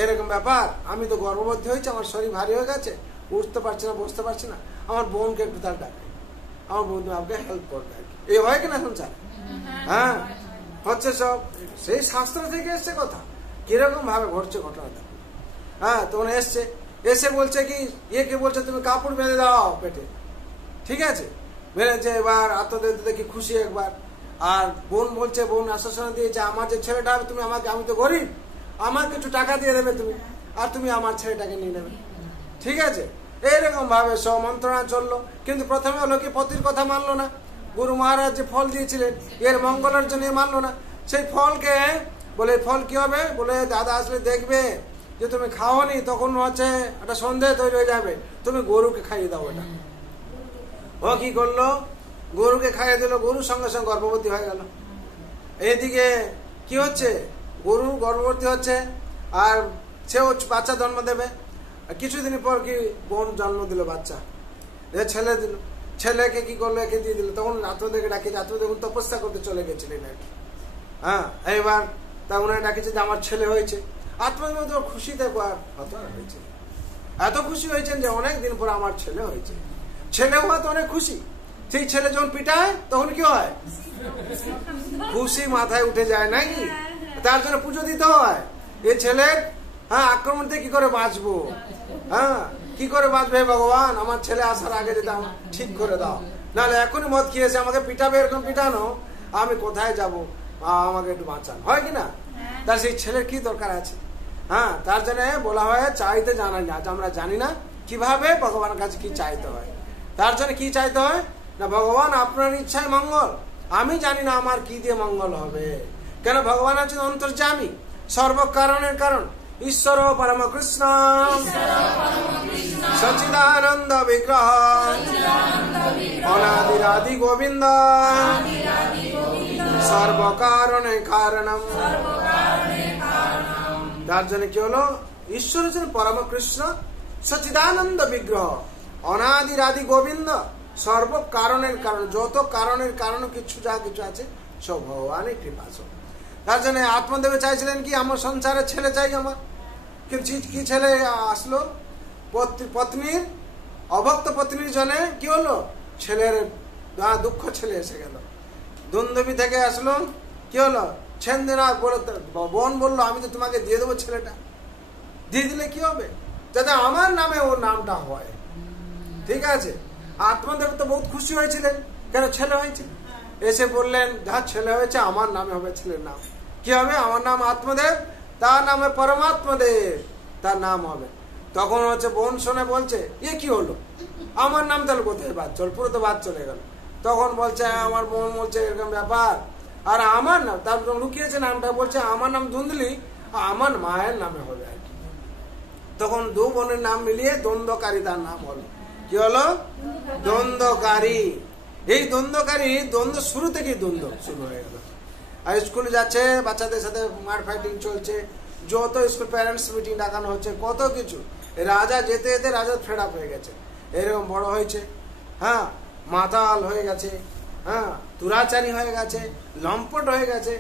এরকম ব্যাপার, আমি তো গর্ভবতী হয়েছি, আমার শরীর ভারী হয়ে গেছে, উঠতে পারছি না, বসতে পারছি না, আমার বোনকে একটু তার ডাকে, আমার বোন আমাকে হেল্প করবে আর কি। এই হয় কিনা সংসার? হ্যাঁ, হচ্ছে সব সেই শাস্ত্র থেকে এসছে কথা, কিরকম ভাবে ঘটছে ঘটনাটা। হ্যাঁ, তখন এসে বলছে কি, কে বলছে তুমি কাপড় বেঁধে দাও পেটে, ঠিক আছে, বেঁধেছে। এবার আত্মদেব দেখি খুশি একবার। আর বোন বলছে, বোন আশ্বাসনা দিয়েছে, আমার যে ছেলেটা হবে তুমি আমাকে, আমি তো গরিব, আমাকে একটু টাকা দিয়ে দেবে তুমি, আর তুমি আমার ছেলেটাকে নিয়ে নেবে, ঠিক আছে। এইরকম ভাবে সব মন্ত্রণা চললো। কিন্তু প্রথমে হলো কি, পতির কথা মানলো না। গুরু মহারাজ যে ফল দিয়েছিলেন এর মঙ্গলের জন্য মানলো না। সেই ফলকে বলে, ফল কি হবে, বলে দাদা আসলে দেখবে যে তুমি খাওনি, তখন হচ্ছে একটা সন্দেহ তৈরি হয়ে যাবে, তুমি গরুকে খাইয়ে দাও। এটা ও কি করলো, গরুকে খাইয়ে দিল, গরুর সঙ্গে সঙ্গে গর্ভবতী হয়ে গেল। এদিকে কি হচ্ছে, গরু গর্ভবতী হচ্ছে, আর সেও বাচ্চা জন্ম দেবে। কিছুদিন পর কি বোন জন্ম দিল, বাচ্চা ছেলে দিল। ছেলেকে কি করলো, একে দিয়ে দিল। তখন আত্মদেবকে ডাকিয়েছে, আত্মদেব তপস্যা করতে চলে গেছিলেন আর কি। হ্যাঁ, এইবার তা উনাকে ডাকিয়েছে যে আমার ছেলে হয়েছে। আত্মদেব খুশিতে হয়েছে, এত খুশি হয়েছেন যে অনেক দিন পর আমার ছেলে হয়েছে। ছেলে হওয়া তো অনেক খুশি। সেই ছেলে যখন পিটায় তখন কি হয়? খুশি মাথায় উঠে যায় নাকি? তার জন্য পুজো দিতে হয়। এ ছেলের আক্রমণ থেকে কি করে বাঁচবো, কি করে বাঁচবে ভগবান, আমার ছেলে আসার আগে যদি ঠিক করে দাও, নাহলে এখনই মদ খেয়েছে আমাকে পিটাবে, এরকম পিটানো, আমি কোথায় যাব, আমাকে একটু বাঁচান, হয় কিনা? তার সেই ছেলের কি দরকার আছে? তার জন্য বলা হয় চাইতে জানা না, আমরা জানি না কিভাবে ভগবানের কাছে কি চাইতে হয়। তার জন্য কি চাইতে হয় না, ভগবান আপনার ইচ্ছায় মঙ্গল, আমি জানি না আমার কি দিয়ে মঙ্গল হবে। কেন? ভগবান আছেন অন্তর্যামী, সর্বকারণের কারণ, ঈশ্বর পরম কৃষ্ণ সচ্চিদানন্দ বিগ্রহ অনাদিরাদি গোবিন্দ সর্বকারণে কারণম। তার জন্য কি হলো? ঈশ্বর হচ্ছেন পরম কৃষ্ণ সচ্চিদানন্দ বিগ্রহ, অনাদিরাদি গোবিন্দ, সর্বকারণের কারণ, যত কারণের কারণ কিছু যা কিছু আছে সব ভগবানের কৃপা। তার জন্য আত্মদেবে চাইছিলেন কি আমার সংসারে ছেলে চাই আমার, কিন্তু কি ছেলে আসলো? পত্নীর অভক্ত পত্নীর জন্য কি হলো? ছেলের দুঃখ ছেলে এসে গেল। দুন্দুবি থেকে আসলো, কি হলো? ছেন্দেনাথ বলে বোন বললো আমি তো তোমাকে দিয়ে দেবো ছেলেটা, দিয়ে দিলে কি হবে? যাতে আমার নামে ওর নামটা হয়। ঠিক আছে, আত্মদেব তো বহুত খুশি হয়েছিলেন, কেন? ছেলে হয়েছে। এসে বললেন যা ছেলে হয়েছে আমার নামে হবে ছেলের নাম। কি হবে? আমার নাম আত্মদেব, তার নামে পরমাত্মদেব, তার নাম হবে। তখন হচ্ছে বোন শুনে বলছে এ কি হলো, আমার নাম তাহলে কোথায় বাদ চল, পুরো তো বাদ চলে গেল। তখন বলছে আমার বোন বলছে এরকম ব্যাপার, আর আমার নাম তার লুকিয়েছে নামটা, বলছে আমার নাম ধুন্দলি, আমার মায়ের নামে হবে আর কি। তখন দু বোনের নাম মিলিয়ে দ্বন্দ্বকারী তার নাম হলো। কি হলো? দ্বন্দ্বকারী। এই দ্বন্দ্বকারী, দ্বন্দ্ব শুরু থেকেই দ্বন্দ্ব শুরু হয়ে গেল। আর স্কুলে যাচ্ছে, বাচ্চাদের সাথে মার ফাইটিং চলছে, যত স্কুল প্যারেন্টস মিটিং ডাকানো হচ্ছে, কত কিছু। রাজা যেতে যেতে রাজা ফেড আপ হয়ে গেছে, এরকম বড় হয়েছে, মাতাল হয়ে গেছে, দুরাচারী হয়ে গেছে, লম্পট হয়ে গেছে।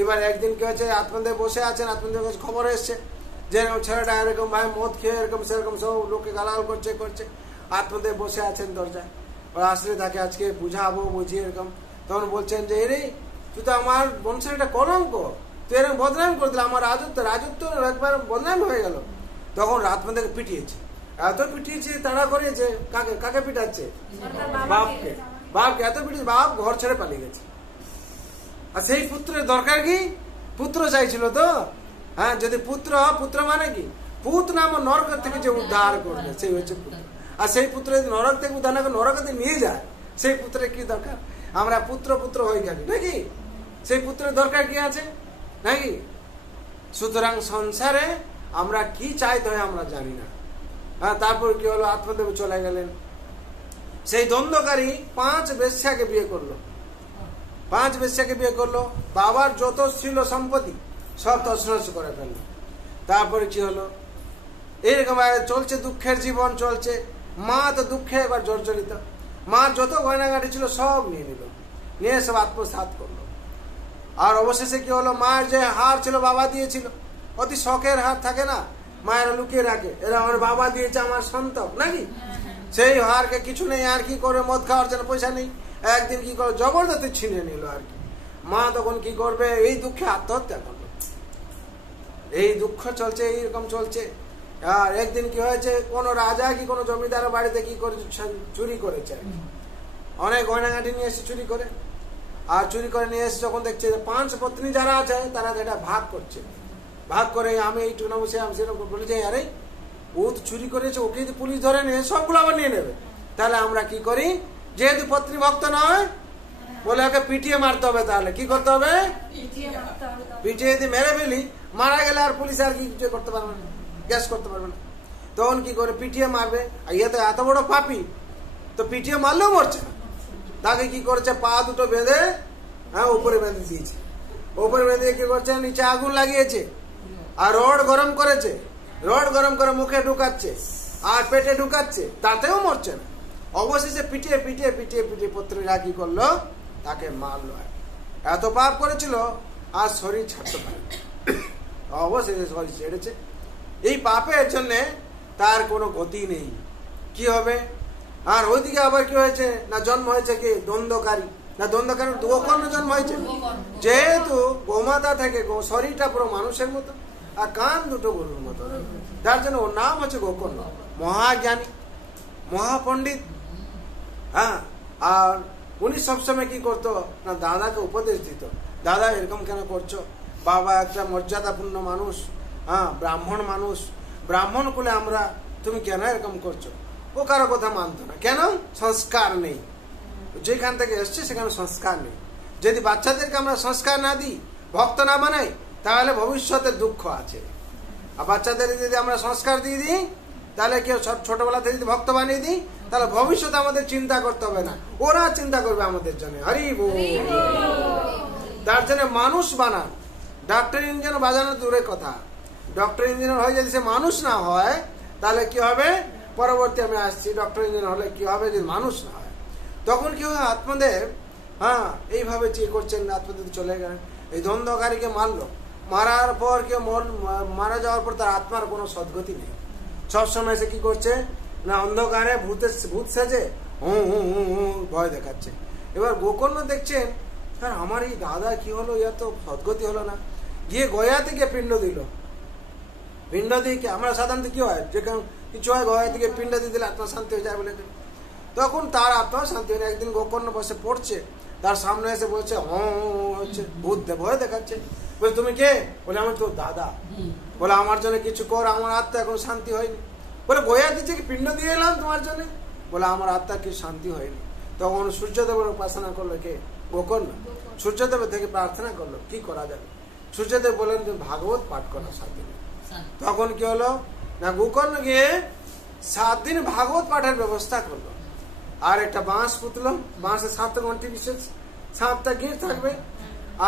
এবার একদিন কি হয়েছে, আত্মদেব বসে আছেন, আত্মদেব কাছে খবর এসছে যে এরকম ছেলেটা এরকম ভাই মদ খেয়ে এরকম সেরকম সব লোককে গালাল করছে। আত্মদেব বসে আছেন দরজায়, ওরা আসলে তাকে আজকে বুঝাবো বুঝিয়ে এরকম। তখন বলছেন যে এরে তুই তো আমার বংশের একটা কলঙ্ক, তুই এরকম বদনাম করে দিল, আমার রাজত্ব একবার বদনাম হয়ে গেল। তখন আত্মদেবকে পিটিয়েছে, এত পিটিয়েছে, তাড়া করিয়েছে। কাকে পিটাচ্ছে? বাপকে এত পিটিয়েছে, বাপ ঘর ছেড়ে পালিয়ে গেছে। আর সেই পুত্রের দরকার কি? পুত্র চাইছিল তো, যদি পুত্র মানে কি? পুত নাম নরক থেকে যে উদ্ধার করবে সেই হচ্ছে পুত্র। আর সেই পুত্র যদি নরক থেকে উদ্ধার না করে নরকতে নিয়ে যায়, সেই পুত্রের কি দরকার? আমরা পুত্র হয়ে গেলি নাকি? সেই পুত্রের দরকার কি আছে নাকি? সুতরাং সংসারে আমরা কি চাইতে হয় আমরা জানি না। তারপর কি হলো, আত্মদেব চলে গেলেন। সেই দ্বন্দ্বকারী 5 বেশ্যাকে বিয়ে করলো, 5 বেশ্যাকে বিয়ে করলো। বাবার যত ছিল সম্পত্তি সব তছনছ করে ফেললো। তারপরে কি হলো, এরকম চলছে, দুঃখের জীবন চলছে। মা তো দুঃখে এবার জর্জরিত, মা যত গয়নাগাটি ছিল সব নিয়ে নিল, নিয়ে সব আত্মসাৎ করলো। আর অবশেষে কি হলো, মায়ের যে হার ছিল বাবা দিয়েছিল, অতি শখের হার থাকে না, মায়েরা লুকিয়ে রাখে, এরা আমার বাবা দিয়েছে আমার সন্তান নাকি, সেই হারকে কিছু নেই আর কি করে, মদ খাওয়ার জন্য পয়সা নেই, একদিন কি করে জবরদস্তি ছিনে নিল আর কি। মা তখন কি করবে, এই দুঃখে আত্মহত্যা করলো। এই দুঃখ চলছে, এইরকম চলছে। আর একদিন কি হয়েছে, কোন রাজা কি কোন জমিদার বাড়িতে কি করে চুরি করেছে, অনেক গয়নাগাটি নিয়ে এসে চুরি করে। আর চুরি করে নিয়ে এসে যখন দেখছে 5 পত্নী যারা আছে তারা এটা ভাগ করছে, ভাগ করে আমি এইটুকু নেবো, সে আমি সেরকম বলে যাই, আরে ও তো চুরি করেছে, ওকে যদি পুলিশ ধরে নিয়ে সবগুলো আবার নিয়ে নেবে, তাহলে আমরা কি করি, যেহেতু পত্নী ভক্ত নয় বলে ওকে পিটিয়ে মারতে হবে। তাহলে কি করতে হবে, পিটিয়ে যদি মেরে ফেলি, মারা গেলে আর পুলিশ আর কি করতে পারবে না, গ্যাস করতে পারবে না। তখন কি করে, পিটিয়ে মারবে। ইয়ে তো এত বড় পাপি, তো পিটিয়ে মারলেও মরছে না। তাকে কি করেছে, পা দুটো বেঁধে উপরে বেঁধে দিয়েছে, উপরে বেঁধে কি করছে, নিচে আগুন লাগিয়েছে, আর রড গরম করেছে, রড গরম করে মুখে ঢুকাচ্ছে আর পেটে ঢুকাচ্ছে, তাতেও মরছে না। অবশেষে পিটিয়ে পিটিয়ে পিটিয়ে পিটিয়ে পত্নীরা কি করলো, তাকে মারলো। এত পাপ করেছিল আর শরীর ছাড়তে পারে, অবশেষে শরীর ছেড়েছে। এই পাপের জন্য তার কোনো গতি নেই। কি হবে? আর ওইদিকে আবার কি হয়েছে না, জন্ম হয়েছে কি দ্বন্দ্বকারী, না দ্বন্দ্বকারী গোকর্ণ জন্ম হয়েছে। যেহেতু গোমাতা থেকে শরীরটা পুরো মানুষের মতো আর কান দুটো গরুর মতো, যার জন্য ওর নাম হচ্ছে গোকর্ণ। মহাজ্ঞানী, মহাপণ্ডিত। হ্যাঁ, আর উনি সবসময় কি করতো না, দাদাকে উপদেশ দিত, দাদা এরকম কেন করছো, বাবা একটা মর্যাদাপূর্ণ মানুষ, হ্যাঁ ব্রাহ্মণ মানুষ, ব্রাহ্মণ কুলে আমরা, তুমি কেন এরকম করছো? ও কারো কথা মানতো না। কেন? সংস্কার নেই। যেখান থেকে এসছে সেখানে সংস্কার নেই। যদি বাচ্চাদেরকে আমরা সংস্কার না দিই, ভক্ত না বানাই, তাহলে ভবিষ্যতে দুঃখ আছে। আর বাচ্চাদের যদি আমরা সংস্কার দিয়ে দিই, তাহলে কেউ ছোটবেলা থেকে যদি ভক্ত বানিয়ে দিই, তাহলে ভবিষ্যতে আমাদের চিন্তা করতে হবে না, ওরা চিন্তা করবে আমাদের জন্য। হরি বল। তার জন্য মানুষ বানান। ডক্টর ইঞ্জিনিয়ার বাজানো দূরের কথা, ডক্টর ইঞ্জিনিয়ার হয়ে যদি সে মানুষ না হয়, তাহলে কি হবে? পরবর্তী আমি আসছি, ডক্টর ইঞ্জিনিয়ার হলে কি হবে যদি মানুষ না হয়? তখন কি হয়? আত্মদেব হ্যাঁ এইভাবে চেয়ে করছেন, আত্মদেব চলে গেলেন, এই দ্বন্দ্বকারীকে মারলো। মারার পর কেউ মারা যাওয়ার পর তার আত্মার কোনো সদ্গতি নেই। সবসময় সে কি করছে না, অন্ধকারে ভূত সেজে হু হু হু হু ভয় দেখাচ্ছে। এবার গোকর্ণ দেখছেন, হ্যাঁ আমার এই দাদা কি হলো, ইয়া তো সদ্গতি হলো না। গিয়ে গয়া থেকে পিণ্ড দিল। পিণ্ড দিয়ে আমরা সাধারণত কি হয়, যেখানে কিছু হয় গয়া থেকে পিণ্ড দিয়ে দিলে আত্মা শান্তি হয়ে যায় বলে, তখন তার আত্মা শান্তি হয়। একদিন গোকর্ণ বসে পড়ছে, তার সামনে এসে বলছে হচ্ছে, ভূত ভয় দেখাচ্ছে। বলে তুমি কে? বলে আমি তোর দাদা। বলে আমার জন্য কিছু কর, আমার আত্মা এখন শান্তি হয়নি। বলে গয়া দিচ্ছে কি পিণ্ড দিয়ে এলাম তোমার জন্য? বলে আমার আত্মা কি শান্তি হয়নি। তখন সূর্যদেবের উপাসনা করলো কে? গোকর্ণ। সূর্যদেবের থেকে প্রার্থনা করলো কি করা যাবে। সূর্যদেব বলেন যে ভাগবত পাঠ করা 7 দিন। তখন কি হলো না, গোকর্ণ গিয়ে 7 দিন ভাগবত পাঠের ব্যবস্থা করলো। আর একটা বাঁশ পুতলো, বাঁশের 7টা ঘন্টি বিশেষ, 7টা গিট থাকবে,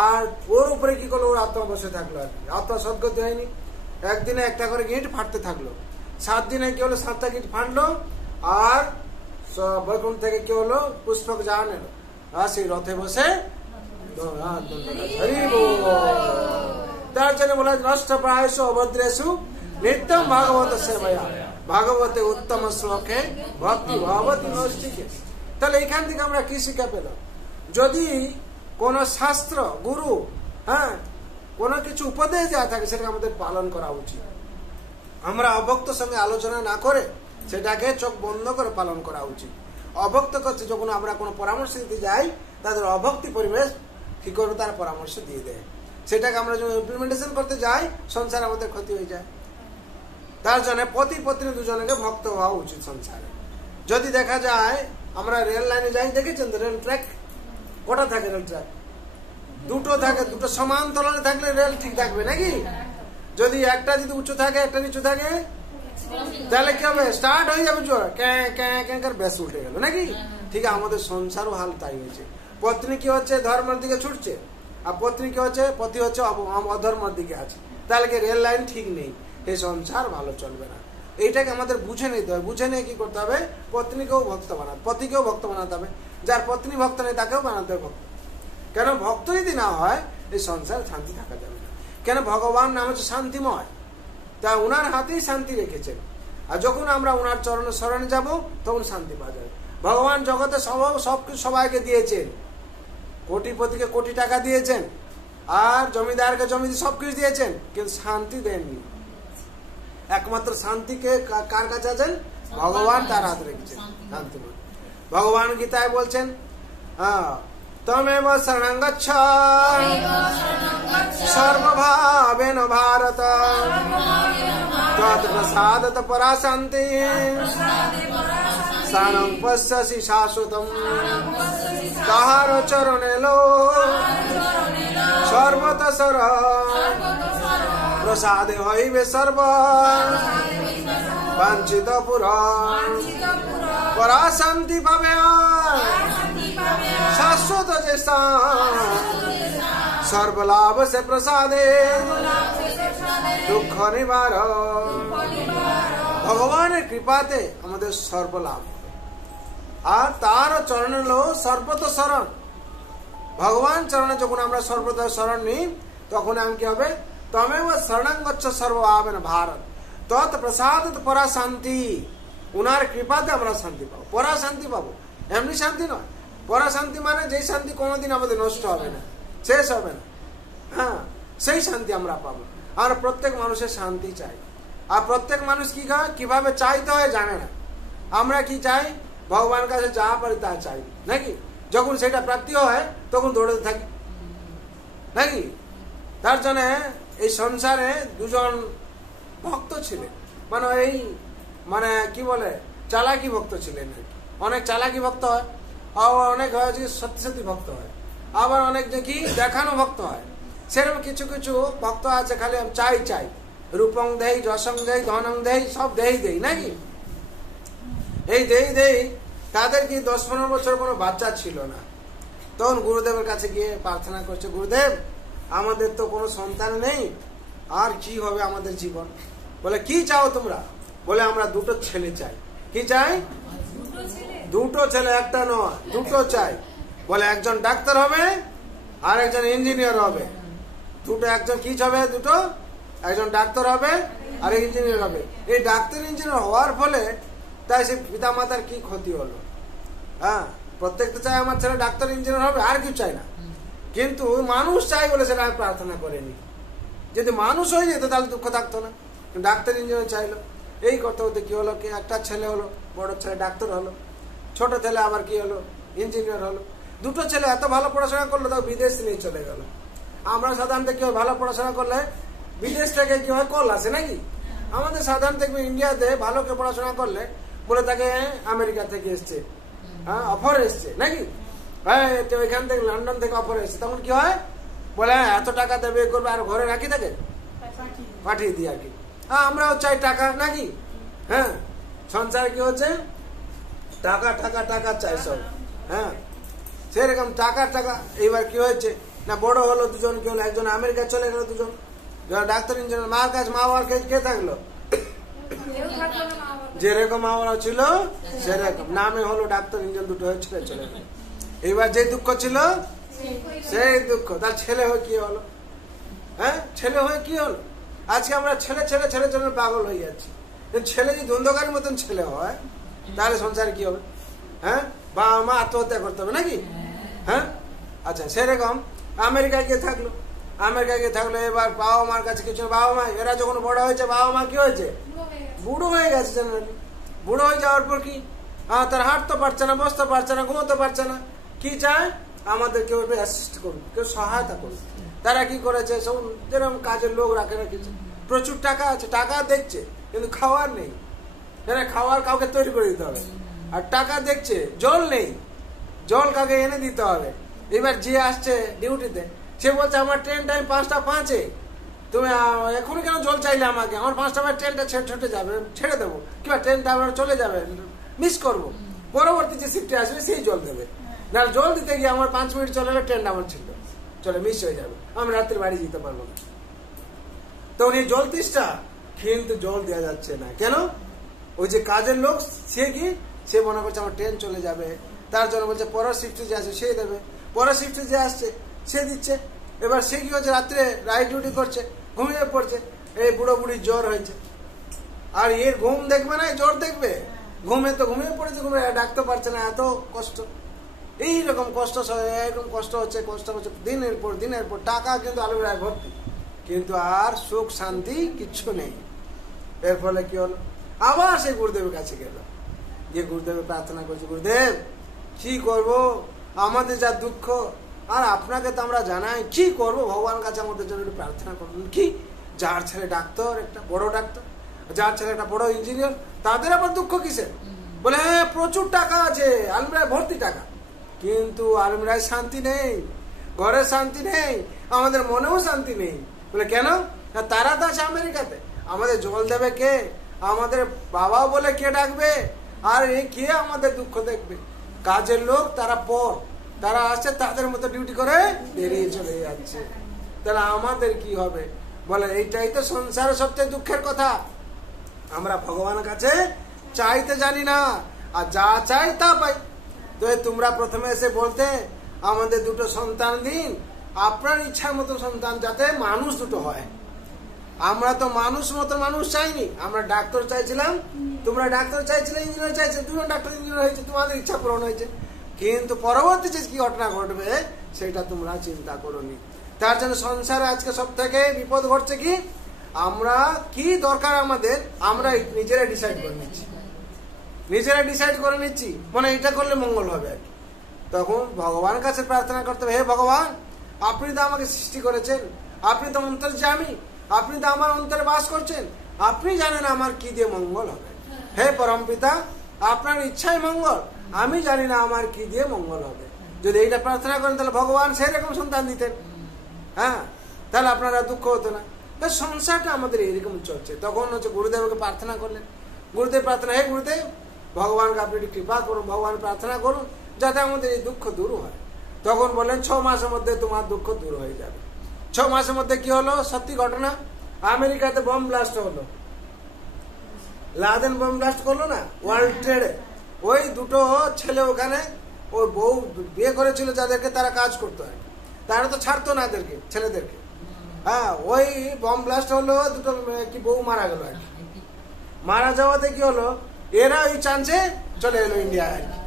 আর ওর উপরে কি করলো, ওর আত্মা বসে থাকলো। আর কি আত্মা সদ্গতি হয়নি। একদিনে একটা করে গিট ফাটতে থাকলো। 7 দিনে কি হলো, 7টা গিট ফাটলো। আর বৈকুণ্ঠ থেকে কি হলো, পুষ্পক জাহান এলো, আর সেই রথে বসে তার জন্য বলা নষ্ট প্রায়শ অভদ্রেশু নিত্যম ভাগবত সেবয়া ভাগবতে উত্তম শ্লোকে ভক্তি ভগবতী নৈষ্ঠিকে। তাহলে এখান থেকে আমরা কি শিক্ষা পেলাম? যদি কোন শাস্ত্র গুরু হ্যাঁ কোনো কিছু উপদেশ দেওয়া থাকে, সেটা আমাদের পালন করা উচিত। আমরা অভক্ত সঙ্গে আলোচনা না করে সেটাকে চোখ বন্ধ করে পালন করা উচিত। অভক্ত করছে যখন আমরা কোনো পরামর্শ দিতে যাই, তাদের অভক্তি পরিবেশ কি করে তার পরামর্শ দিয়ে দেয়। সেটাকে আমরা যখন ইমপ্লিমেন্টেশন করতে যাই, সংসার আমাদের ক্ষতি হয়ে যায়। তার জন্য পতি পত্নী দুজনকে ভক্ত হওয়া উচিত সংসারে। যদি দেখা যায় আমরা রেল লাইনে যাই, দেখেছেন তো রেল ট্র্যাক কটা থাকে? রেল ট্র্যাক দুটো থাকে, দুটো সমান তলানে থাকলে রেল ঠিক থাকবে নাকি? যদি একটা যদি উঁচু থাকে একটা নিচু থাকে, তাহলে কি হবে? স্টার্ট হয়ে যাবে জোর ক্যাঁ ব্যাস উল্টে গেল নাকি? ঠিক আমাদের সংসারও হাল তাই হয়েছে। পত্নী কি হচ্ছে ধর্মের দিকে ছুটছে, আর পত্নী কি হচ্ছে পতি হচ্ছে অধর্মের দিকে আছে। তাহলে কি রেল লাইন ঠিক নেই, এই সংসার ভালো চলবে না। এইটাকে আমাদের বুঝে নিতে হবে। বুঝে নিয়ে কি করতে হবে? পত্নীকেও ভক্ত বানাতে, পতিকেও ভক্ত বানাতে হবে। যার পত্নী ভক্ত নেই তাকেও বানাতে হবে ভক্ত। কেন? ভক্ত যদি না হয় এই সংসার শান্তি থাকা যাবে না। কেন? ভগবান নাম হচ্ছে শান্তিময়, তা উনার হাতেই শান্তি রেখেছেন। আর যখন আমরা উনার চরণে শরণে যাব, তখন শান্তি পাওয়া যাবে। ভগবান জগতে সবকিছু সবাইকে দিয়েছেন। কোটিপতিকে কোটি টাকা দিয়েছেন, আর জমিদারকে জমি সবকিছু দিয়েছেন, কিন্তু শান্তি দেননি। একমাত্র শান্তিকে কার কাছে আছেন? ভগবান তার হাতে রেখেছেন শান্তিময়। ভগবান গীতায় বলছেন তমেব শরণং গচ্ছ সর্বভাবেন ভারত তৎ প্রসাদত পরা শান্তি স্থানং পশ্যসি শাশ্বতম। তাহার চরণে লো সর্বত সর প্রসাদে হইবে সর্ব বাঞ্ছিত পুরা পরা শান্তি পাবে শাশ্বত যে সর্বলাভ সে প্রসাদে দুঃখ নিবার। ভগবানের কৃপাতে আমাদের সর্বলাভ, আর তার চরণে লো সর্বত শরণ। ভগবান চরণে যখন আমরা সর্বদা শরণ নিই, তখন আমি কি হবে? তমেব শরণং গচ্ছ সর্বভাবেন ভারত তৎ প্রসাদত পরা শান্তি। উনার কৃপাতে আমরা শান্তি পাবো, পরা শান্তি পাবো, এমনি শান্তি নয়। পরা শান্তি মানে যে শান্তি কোনোদিন আমাদের নষ্ট হবে না, শেষ হবে না, হ্যাঁ, সেই শান্তি আমরা পাবো। আর প্রত্যেক মানুষের শান্তি চাই। আর প্রত্যেক মানুষ কি কিভাবে চাইতে হয় জানে না। আমরা কি চাই? ভগবানের কাছে যা পারি তা চাই নাকি? যখন সেটা প্রাপ্তি হয় তখন দৌড়তে থাকি নাকি? তার জন্য এই সংসারে দুজন ভক্ত ছিলেন, মানে এই মানে কি বলে চালাকি ভক্ত ছিলেন। অনেক চালাকি ভক্ত হয়, আবার অনেক হয় যে সত্যি সত্যি ভক্ত হয়, আবার অনেক দেখি দেখানো ভক্ত হয়। সেরকম কিছু কিছু ভক্ত আছে খালি চাই চাই, রূপং দেই, যশং দেই, ধনং দেই, সব দেই দেই নাকি? এই দেই দেই তাদের কি 10-15 বছর কোনো বাচ্চা ছিল না। তখন গুরুদেবের কাছে গিয়ে প্রার্থনা করছে, গুরুদেব আমাদের তো কোনো সন্তান নেই, আর কি হবে আমাদের জীবন? বলে কি চাও তোমরা? বলে আমরা দুটো ছেলে চাই। কি চাই? দুটো ছেলে, একটা নয়, দুটো চাই। বলে একজন ডাক্তার হবে আর একজন ইঞ্জিনিয়ার হবে। দুটো, একজন কি হবে? দুটো, একজন ডাক্তার হবে আর ইঞ্জিনিয়ার হবে। এই ডাক্তার ইঞ্জিনিয়ার হওয়ার ফলে তাই সে পিতা মাতার কি ক্ষতি হলো? হ্যাঁ, প্রত্যেকটা চাই আমার ছেলে ডাক্তার ইঞ্জিনিয়ার হবে, আর কিছু চাই না। কিন্তু মানুষ চাই বলে সেটা আমি প্রার্থনা করিনি। যদি মানুষ হয়ে যেত তাহলে দুঃখ থাকতো না। ডাক্তার ইঞ্জিনিয়ার চাইলো, এই করতে হতে কি হলো, কি একটা ছেলে হলো, বড় ছেলে ডাক্তার হলো, ছোট ছেলে আবার কি হলো, ইঞ্জিনিয়ার হলো। দুটো ছেলে এত ভালো পড়াশোনা করলো, তাও বিদেশ নিয়ে চলে গেল। আমরা সাধারণত কি হয়, ভালো পড়াশোনা করলে বিদেশ থেকে কি হয়, কল আসে নাকি? আমাদের সাধারণত ইন্ডিয়াতে ভালো কে পড়াশোনা করলে বলে তাকে আমেরিকা থেকে এসছে, হ্যাঁ, অফার এসছে নাকি? ওইখান থেকে লন্ডন থেকে অফার এসছে, তখন কি হয়, বলে এত টাকা দেবে করবে, আর ঘরে রাখি তাকে পাঠিয়ে দিই আর কি। হ্যাঁ, আমরাও চাই টাকা নাকি? হ্যাঁ, সংসার কি হচ্ছে, টাকা টাকা টাকা চাই সব। হ্যাঁ, সেরকম টাকা টাকা। এইবার কি হয়েছে না, বড় হলো দুজন, কি হলো, একজন আমেরিকা চলে গেল, দুজন ডাক্তার ইঞ্জিনিয়ার। মার কাছে, মা বাবার কাছে কে থাকলো? যেরকম মা বাবা ছিল সেরকম, নামে হলো ডাক্তার ইঞ্জিনিয়ার, দুটো হয়ে ছেলে চলে গেল। এইবার যে দুঃখ ছিল সেই দুঃখ, তার ছেলে হয়ে কি হলো? হ্যাঁ, ছেলে হয়ে কি হলো? আজকে আমরা ছেলে ছেলে ছেলে জন্য পাগল হয়ে যাচ্ছি। ছেলে যদি ধুন্ধকারের মতন ছেলে হয় তাহলে সংসারে কি হবে? হ্যাঁ, বাবা মা আত্মহত্যা করতে হবে নাকি? হ্যাঁ, আচ্ছা, সেরকম আমেরিকায় গিয়ে থাকলো, আমেরিকায় গিয়ে থাকলো। এবার বাবা মার কাছে কিছু, বাবা মা এরা যখন বড় হয়েছে, বাবা মা কি হয়েছে, বুড়ো হয়ে গেছে। জেনারেলি বুড়ো হয়ে যাওয়ার পর কি, তার হাঁটতে পারছে না, বসতে পারছে না, ঘুমোতে পারছে না। কি চায়? আমাদের কেউ অ্যাসিস্ট করুন, কেউ সহায়তা করুন। তারা কি করেছে, সব যেরকম কাজের লোক রাখে রেখেছে, প্রচুর টাকা আছে, টাকা দেখছে কিন্তু খাওয়ার নেই। খাওয়ার কাউকে তৈরি করে দিতে হবে। আর টাকা দেখছে, জল নেই, জল কাউকে এনে দিতে হবে। এবার যে আসছে ডিউটিতে, সে বলছে আমার ট্রেন টাইম 5:05, তুমি এখনই কেন জল চাইলে আমাকে? আমার 5টা ট্রেনটা ছুটে যাবে, ছেড়ে দেবো, কিংবা ট্রেনটা আবার চলে যাবে, মিস করবো। পরবর্তী যে শিফটে আসবে সেই জল দেবে। না, জল দিতে গিয়ে আমার 5 মিনিট চলে গেলে ট্রেনটা আমার ছিল, চলে মিস হয়ে যাবে, আমি রাত্রে বাড়ি যেতে পারবো না। তো উনি জল তেষ্টা, কিন্তু জল দেওয়া যাচ্ছে না কেন? ওই যে কাজের লোক, সে কি, সে মনে করছে আমার ট্রেন চলে যাবে, তার জন্য বলছে পরের শিফটে যে আসে সে দেবে, পরের শিফটে যে আসছে সে দিচ্ছে। এবার সে কি হচ্ছে, রাত্রে রাইট ডিউটি করছে, ঘুমিয়ে পড়ছে। এই বুড়ো বুড়ি জ্বর হয়েছে, আর এর ঘুম দেখবে না, জ্বর দেখবে? ঘুমে তো ঘুমিয়ে পড়েছে, ঘুমে ডাকতে পারছে না, এত কষ্ট। এইরকম কষ্ট, এরকম কষ্ট হচ্ছে, কষ্ট হচ্ছে দিনের পর দিনের পর। টাকা কিন্তু আলুরায় ভর্তি, কিন্তু আর সুখ শান্তি কিচ্ছু নেই। এর ফলে কি হলো, আবার সেই গুরুদেবের কাছে গেল, যে গুরুদেবের প্রার্থনা করছে, গুরুদেব কি করব, আমাদের যা দুঃখ, আর আপনাকে তো আমরা জানাই, কি করব, ভগবানের কাছে আমাদের জন্য একটু প্রার্থনা করুন। কি, যার ছেলে ডাক্তার, একটা বড় ডাক্তার, যার ছেলে একটা বড় ইঞ্জিনিয়ার, তাদের আবার দুঃখ কিসের? বলে হ্যাঁ, প্রচুর টাকা আছে, আলমিরায় ভর্তি টাকা, কিন্তু আলমিরায় শান্তি নেই, ঘরে শান্তি নেই, আমাদের মনেও শান্তি নেই। বলে কেন? তারা তো আছে আমেরিকাতে, আমাদের জল দেবে কে, আমাদের বাবা বলে কে ডাকবে, আর এই কে আমাদের দুঃখ দেখবে? কাজের লোক, তারা পর, তারা আসছে তাদের মতো ডিউটি করে বেরিয়ে চলে যাচ্ছে, তাহলে আমাদের কি হবে? বলে এইটাই তো সংসারের সবচেয়ে দুঃখের কথা। আমরা ভগবানের কাছে চাইতে জানি না, আর যা চাই তা পাই। তো তোমরা প্রথমে এসে বলতে আমাদের দুটো সন্তান দিন, আপনার ইচ্ছার মতো সন্তান, যাতে মানুষ দুটো হয়, আমরা তো মানুষ মতো মানুষ চাইনি, আমরা ডাক্তার চাইছিলাম, তোমরা ডাক্তার চাইছিলে, ইঞ্জিনিয়ার চাইছিলে, তুমি ডাক্তার ইঞ্জিনিয়ার হয়েছে, তোমাদের ইচ্ছা পূরণ হয়েছে। কিন্তু পরবর্তী যে কি ঘটনা ঘটবে সেটা তোমরা চিন্তা করোনি। তার জন্য সংসারে আজকে সব থেকে বিপদ ঘটছে কি, আমরা কি দরকার আমাদের আমরা নিজেরা ডিসাইড করে নিচ্ছি, নিজেরা ডিসাইড করে নিচ্ছি, মানে এটা করলে মঙ্গল হবে আর কি। তখন ভগবানের কাছে প্রার্থনা করতে হবে, হে ভগবান, আপনি তো আমাকে সৃষ্টি করেছেন, আপনি তো অন্তর্যামী, আপনি তো আমার অন্তরে বাস করছেন, আপনি জানেন আমার কি দিয়ে মঙ্গল হবে। হে পরমপিতা, আপনার ইচ্ছাই মঙ্গল, আমি জানি না আমার কি দিয়ে মঙ্গল হবে। যদি এইটা প্রার্থনা করেন তাহলে ভগবান সেরকম সন্তান দিতেন, হ্যাঁ, তাহলে আপনারা দুঃখ হতো না। সংসারটা আমাদের এরকম চলছে। তখন হচ্ছে গুরুদেবকে প্রার্থনা করলেন, গুরুদেব প্রার্থনা, হে গুরুদেব, ভগবানকে আপনি একটু কৃপা করুন, ভগবান প্রার্থনা করুন যাতে আমাদের এই দুঃখ দূর হয়। তখন বললেন 6 মাসের মধ্যে তোমার দুঃখ দূর হয়ে যাবে। 6 মাসের মধ্যে কি হলো, সত্যি ঘটনা, আমেরিকাতে বম ব্লাস্ট হলো, লাদেন বম ব্লাস্ট করলো না ওয়ার্ল্ড ট্রেডে। ওই দুটো ছেলে ওখানে ওই বউ বিয়ে করেছিল যাদেরকে, তারা কাজ করতো, তারা তো ছাড়তো না এদেরকে, ছেলেদেরকে। হ্যাঁ, ওই বম ব্লাস্ট হলো, দুটো কি বউ মারা গেল আর কি। মারা যাওয়াতে কি হলো, এরা ওই চান্সে চলে এলো ইন্ডিয়া আর কি,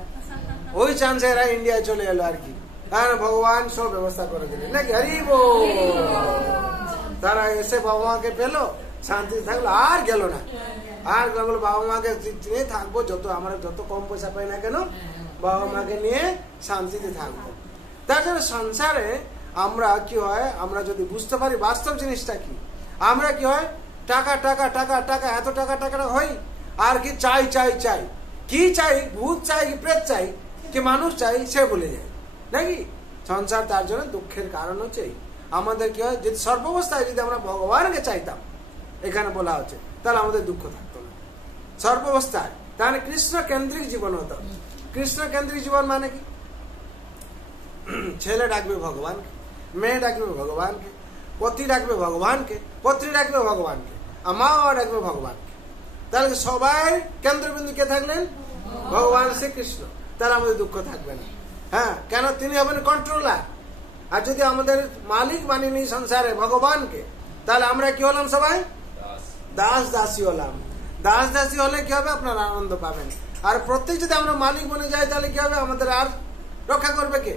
ওই চান্সে এরা ইন্ডিয়ায় চলে এলো আর কি। হ্যাঁ, ভগবান সব ব্যবস্থা করে দিলেন নাকি, হরি বল। তারা এসে বাবা মাকে পেলো, শান্তি থাকলো, আর গেল না, আর গেল বাবা মাকে নিয়ে থাকবো, যত আমরা যত কম পয়সা পাই না কেন বাবা মাকে নিয়ে শান্তিতে থাকবো। তার জন্য সংসারে আমরা কি হয়, আমরা যদি বুঝতে পারি বাস্তব জিনিসটা কি, আমরা কি হয় টাকা টাকা টাকা টাকা এত টাকা টাকা হয়, আর কি চাই চাই চাই, কি চাই, ভূত চাই কি প্রেত চাই কি মানুষ চাই সে ভুলে যায় নাকি সংসার। তার জন্য দুঃখের কারণ হচ্ছে আমাদের কি হয়, যদি সর্বাবস্থায় যদি আমরা ভগবানকে চাইতাম, এখানে বলা হচ্ছে, তাহলে আমাদের দুঃখ থাকতো না সর্বাবস্থায়। তাহলে কৃষ্ণ কেন্দ্রিক জীবন হতো। কৃষ্ণ কেন্দ্রিক জীবন মানে কি, ছেলে ডাকবে ভগবানকে, মেয়ে ডাকবে ভগবানকে, পতি ডাকবে ভগবানকে, পত্নী ডাকবে ভগবানকে, মা ডাকবে ভগবানকে। তাহলে সবাই কেন্দ্রবিন্দু কে থাকলেন, ভগবান শ্রীকৃষ্ণ। তাহলে আমাদের দুঃখ থাকবে না। হ্যাঁ, কেন, তিনি হবেন কন্ট্রোলার। আর যদি আমাদের মালিক বানিয়ে সংসারে ভগবানকে, তাহলে আমরা কি হলাম, সবাই দাস দাসী হলাম। দাস দাসী হলে কি হবে, আপনার আনন্দ পাবেন। আর প্রত্যেক যদি আমরা মালিক বনে যাই তাহলে কি হবে, আমাদের আর রক্ষা করবে কে।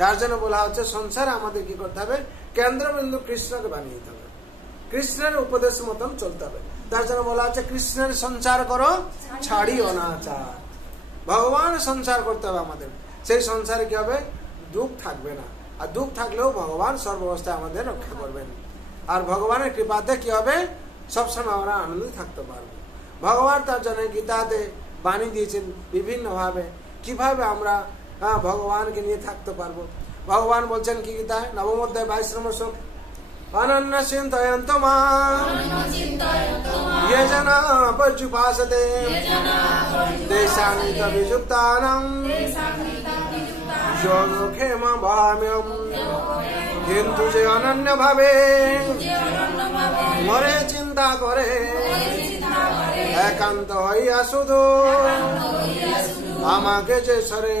তার জন্য বলা হচ্ছে সংসারে আমাদের কি করতে হবে, কেন্দ্রবিন্দু কৃষ্ণকে বানিয়ে দিতে হবে, কৃষ্ণের উপদেশ মতন চলতে হবে। তার জন্য বলা হচ্ছে কৃষ্ণের সঞ্চার করো, ছাড়ি অনাচার। ভগবান সংসার করতে হবে আমাদের, সেই সংসারে কি হবে, দুঃখ থাকবে না। আর দুঃখ থাকলেও ভগবান সর্বাবস্থায় আমাদের রক্ষা করবেন। আর ভগবানের কৃপাতে কি হবে, সবসময় আমরা আনন্দে থাকতে পারবো। ভগবান তার জন্য গীতাতে বাণী দিয়েছেন বিভিন্ন ভাবে, কিভাবে আমরা ভগবানকে নিয়ে থাকতে পারবো। ভগবান বলছেন কি গীতায় 9ম অধ্যায় 22 নম্বর শ্লোক, অনন্য চিন্তয়ন্ত মাম ये जना पर्युपासते तेषां विजुक्तानां योगक्षेम भाम्यं কিন্তু যে অনন্য ভাবে মরে চিন্তা করে একান্ত হইয়া শুধু আমাকে যে সরে,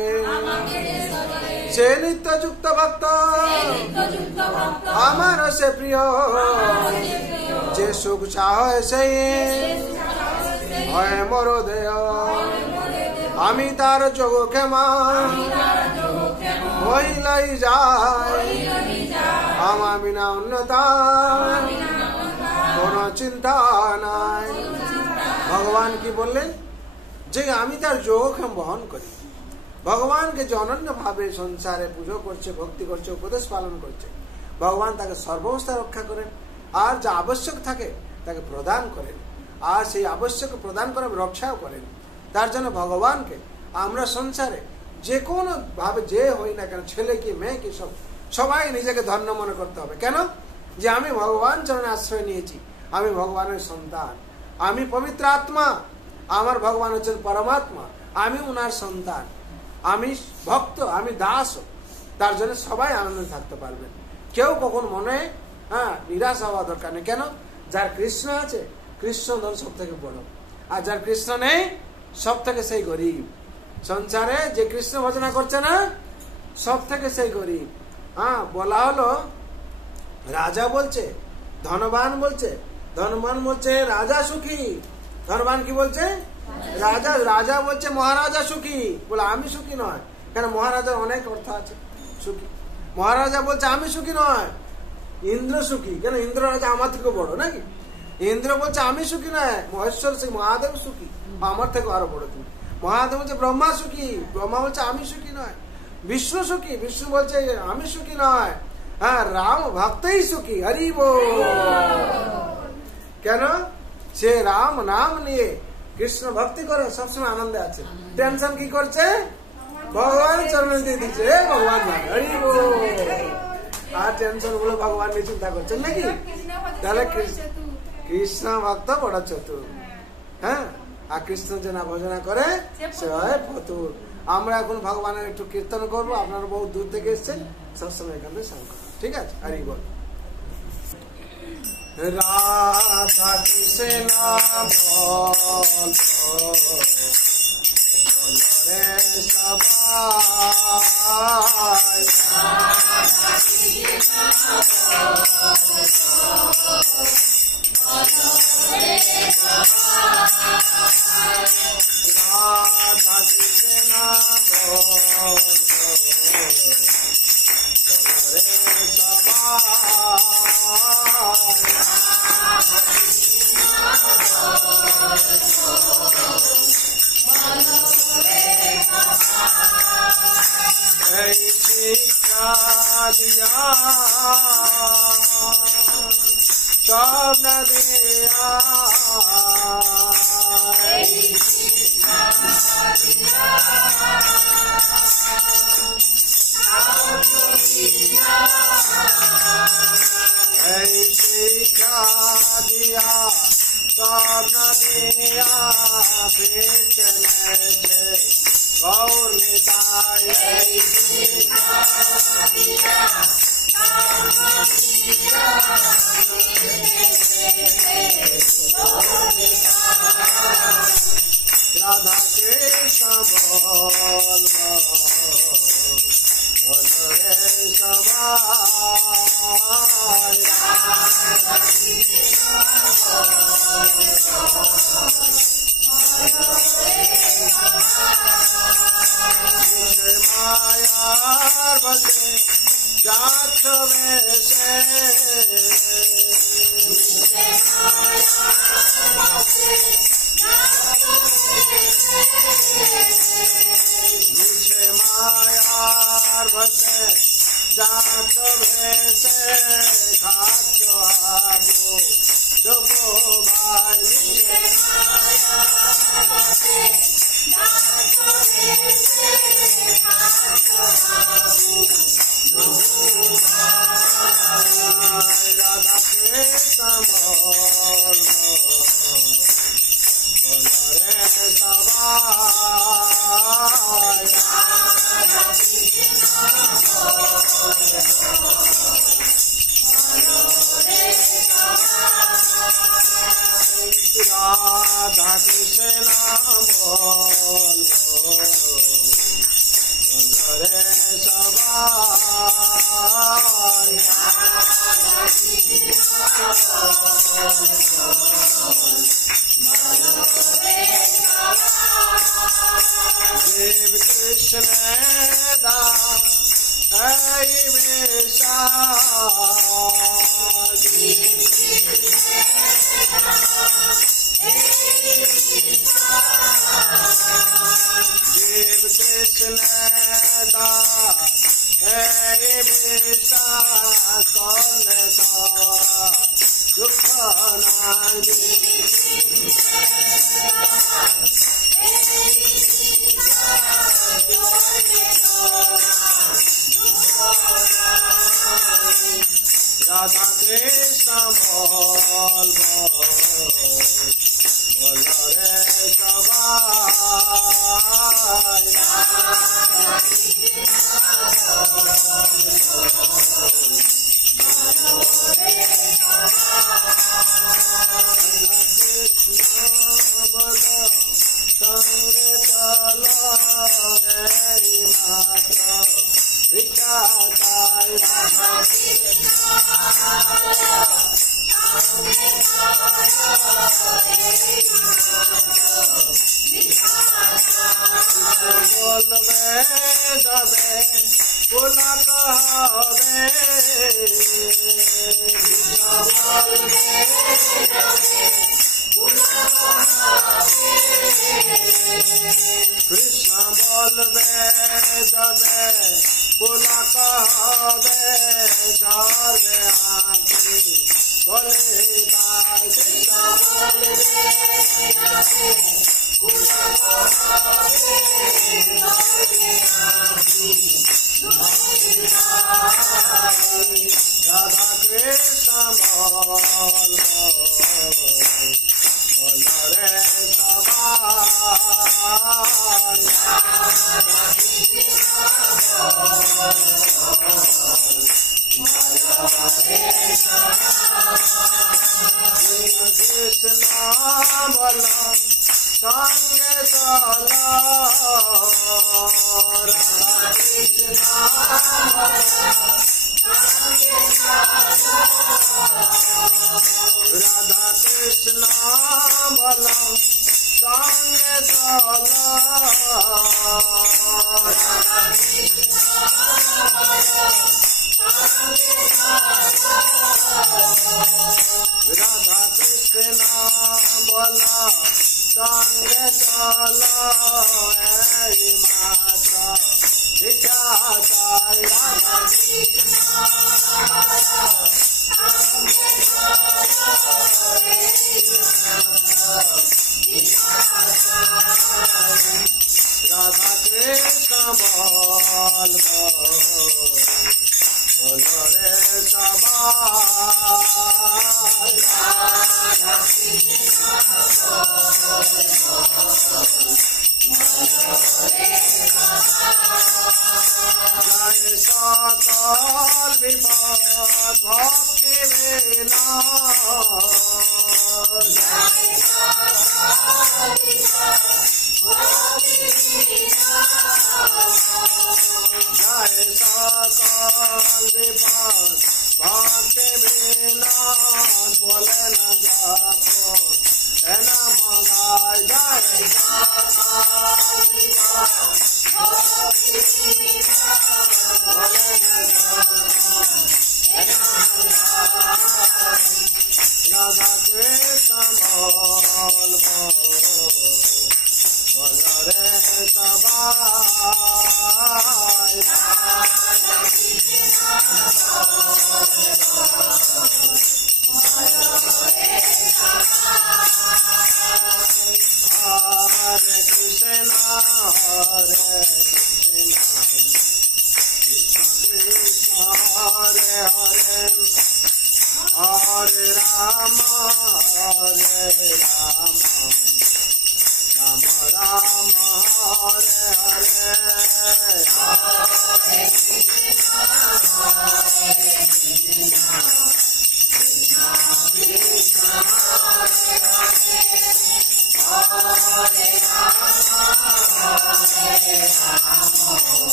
সে নিত্য যুক্ত ভক্ত আমার সে প্রিয়, যে সুখ চায় সেই হয় মোর দেয়। আমি তার যোগ ক্ষমা হইলাই যায়, আমার বিনা অন্যতা কোন চিন্তা নাই। ভগবান কি বললেন, যে আমি তার যোগক্ষেম বহন করি। ভগবানকে যে অনন্য ভাবে সংসারে পুজো করছে, ভক্তি করছে, উপদেশ পালন করছে, ভগবান তাকে সর্বাবস্থায় রক্ষা করেন। আর যা আবশ্যক থাকে তাকে প্রদান করেন, আর সেই আবশ্যক প্রদান করে রক্ষাও করেন। তার জন্য ভগবানকে আমরা সংসারে যে কোনো ভাবে যে হই না কেন, ছেলে কি মেয়ে কি, সবাই নিজেকে ধন্য মনে করতে হবে। কেন, যে আমি ভগবান চরণে আশ্রয় নিয়েছি, আমি ভগবানের সন্তান, আমি পবিত্র আত্মা, আমার ভগবান হচ্ছেন পরমাত্মা, আমি উনার সন্তান, আমি ভক্ত, আমি দাস। তার জন্য সবাই আনন্দে থাকতে পারবেন। কেউ কখন মনে নিরাশ হওয়া দরকার নেই। কেন, যার কৃষ্ণ আছে, কৃষ্ণ ধন সব থেকে বড়। আর যার কৃষ্ণ নেই, সব থেকে সেই গরিব। সংসারে যে কৃষ্ণ ভজনা করছে না, সব থেকে সেই গরিব। বলা হলো রাজা বলছে, ধনবান বলছে, ধনবান বলছে রাজা সুখী। ধনবান কি বলছে? রাজা। রাজা বলছে মহারাজা সুখী, বলে আমি সুখী নয়। কেন? মহারাজার অনেক অর্থ আছে সুখী। মহারাজা বলছে আমি সুখী নয়, ইন্দ্র সুখী। কেন? ইন্দ্র রাজা আমার থেকে বড় নাকি? ইন্দ্র বলছে আমি সুখী নয়, মহেশ্বর সুখী, মহাদেব সুখী, আমার থেকে আরো বড় তুমি। মহাদেব বলছে ব্রহ্মা সুখী, ব্রহ্মা বলছে আমি সুখী নয়। বিষ্ণু সুখী, বিষ্ণু বলছে আমি সুখী নয়। হ্যাঁ, রাম ভক্তই সুখী, হরি বল। কেন? সে রাম নাম নিয়ে কৃষ্ণ ভক্তি করে সবসময় আনন্দে আছে। টেনশন কি করছে? ভগবান চরণে দিয়ে দিচ্ছে, ভগবান নাম, হরি বল। আর টেনশন গুলো ভগবান নিয়ে চিন্তা করছেন নাকি? তাহলে কৃষ্ণ ভক্ত বড় চতুর। হ্যাঁ, আর কৃষ্ণ যে না ভজনা করে সে হয় ফতুর। আমরা এখন ভগবানের একটু কীর্তন করবো। আপনারা বহু দূর থেকে এসছেন, সবসময় এখান থেকে শঙ্কর। ঠিক আছে, হরি বল। রাধা কৃষ্ণ বল রে সবাই, রাধা কৃষ্ণ বল রে সবাই, শিক্ষা দিয়া স্বপ্ন দিয়া, এই শিক্ষা দিয়া স্বপ্ন দিয়া বিচলে গৌর নিতাই, এই শিক্ষা দিয়া রাধা কৃষ্ণ বল রে সবাই, মায়ার বসে যাচ্ছ বেশে, মিছে মায়ার বসে যাচ্ছ বেশে, খাচ্ছ আবু দেবো ভাই, মিছে মায়ার বসে যাচ্ছ বেশে, খাচ্ছ আবু দেবো ভাই, রাধা কৃষ্ণ বল রে সবাই, রাধা কৃষ্ণ বল রে সবাই, দেব কৃষ্ণ দাস এই বেশা, দেব কৃষ্ণ দাস এই বেশা, করলে তো দুঃখ নাগি, রাধা কৃষ্ণ বল রে সবাই, বল সঙ্গে চল এই মাত্র ভিক্ষা তাই, রাধা কৃষ্ণ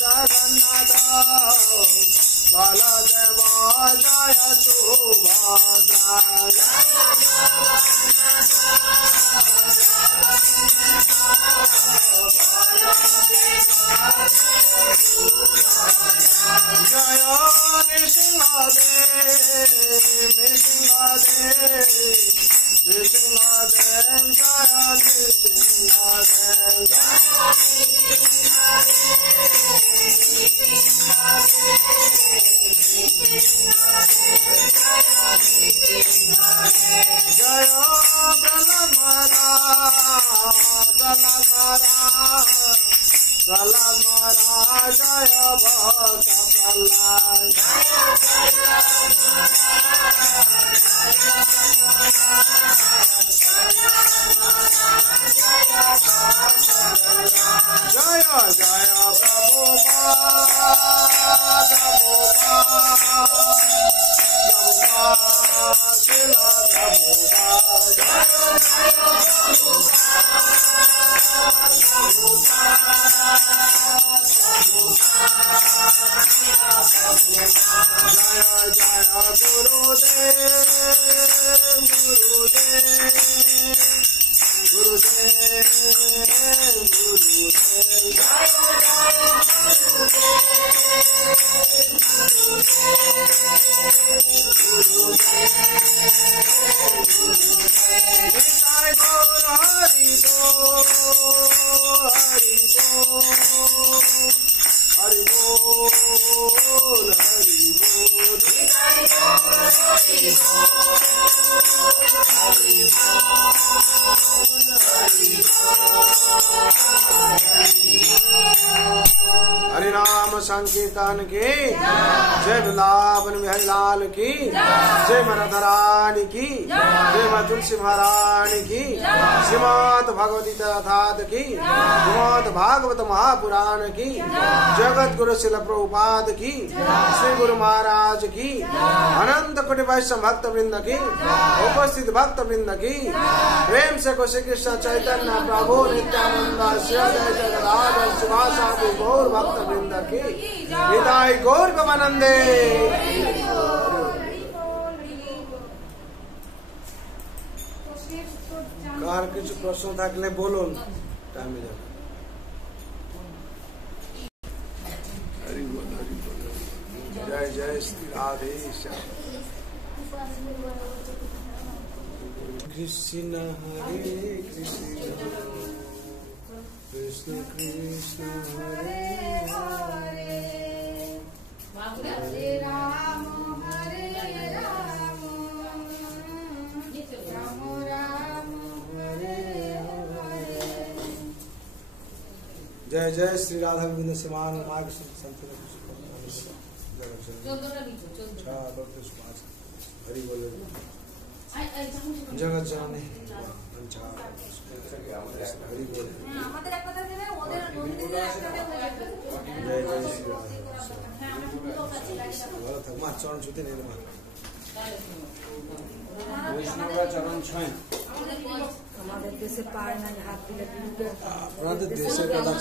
जगन्नाथ बलदेव जय सुभद्रा जय नृसिंहदेव नृसिंहदेव नृसिंहदेव जय नृसिंहदेव जय प्रहलाद महाराज जय भक्त प्रहलाद जय जय प्रभुपाद शिल प्रभुपाद जय जय गुरुदेव गुरुदेव निताय गौर हरि बोल हरि बोल हरि बोल हरि बोल निताय गौर हरि बोल हरि बोल हरि बोल हरि नाम संकीर्तन की जय वृंदावन बिहारी लाल की जय राधा रानी की जय माँ तुलसी महारानी की श्रीमद् भगवती तथात की श्रीमद् भागवत महापुराण की जगत गुरु शिल प्रभुपाद की श्री गुरु महाराज की अनंत कोटि वैष्णव भक्त वृंद की उपस्थित भक्त वृंद की प्रेम से को श्री कृष्ण चैतन्य प्रभु नित्यानंद श्री अद्वैत गदाधर शिवासादि गौर भक्त वृंद की हृदय गौर गवानंदे। কার কিছু প্রশ্ন থাকলে বলুন, টাইমে যাবে। জয় জয় শ্রী রাধে শ্যাম। কৃষ্ণ হরে কৃষ্ণ কৃষ্ণ কৃষ্ণ হরে হরে হরে রাম হরে রাম রাম রাম हरे हरे। जय जय श्री राधा गोविंद समान मार्ग हरि बोले जगत जाने हरि बोले। जय जय श्री राधा माँ चरण छूते नहीं वैष्णवरा चरण छाय আমাদের দেশে পায় না হাত দিলে আমাদের দেশের কথা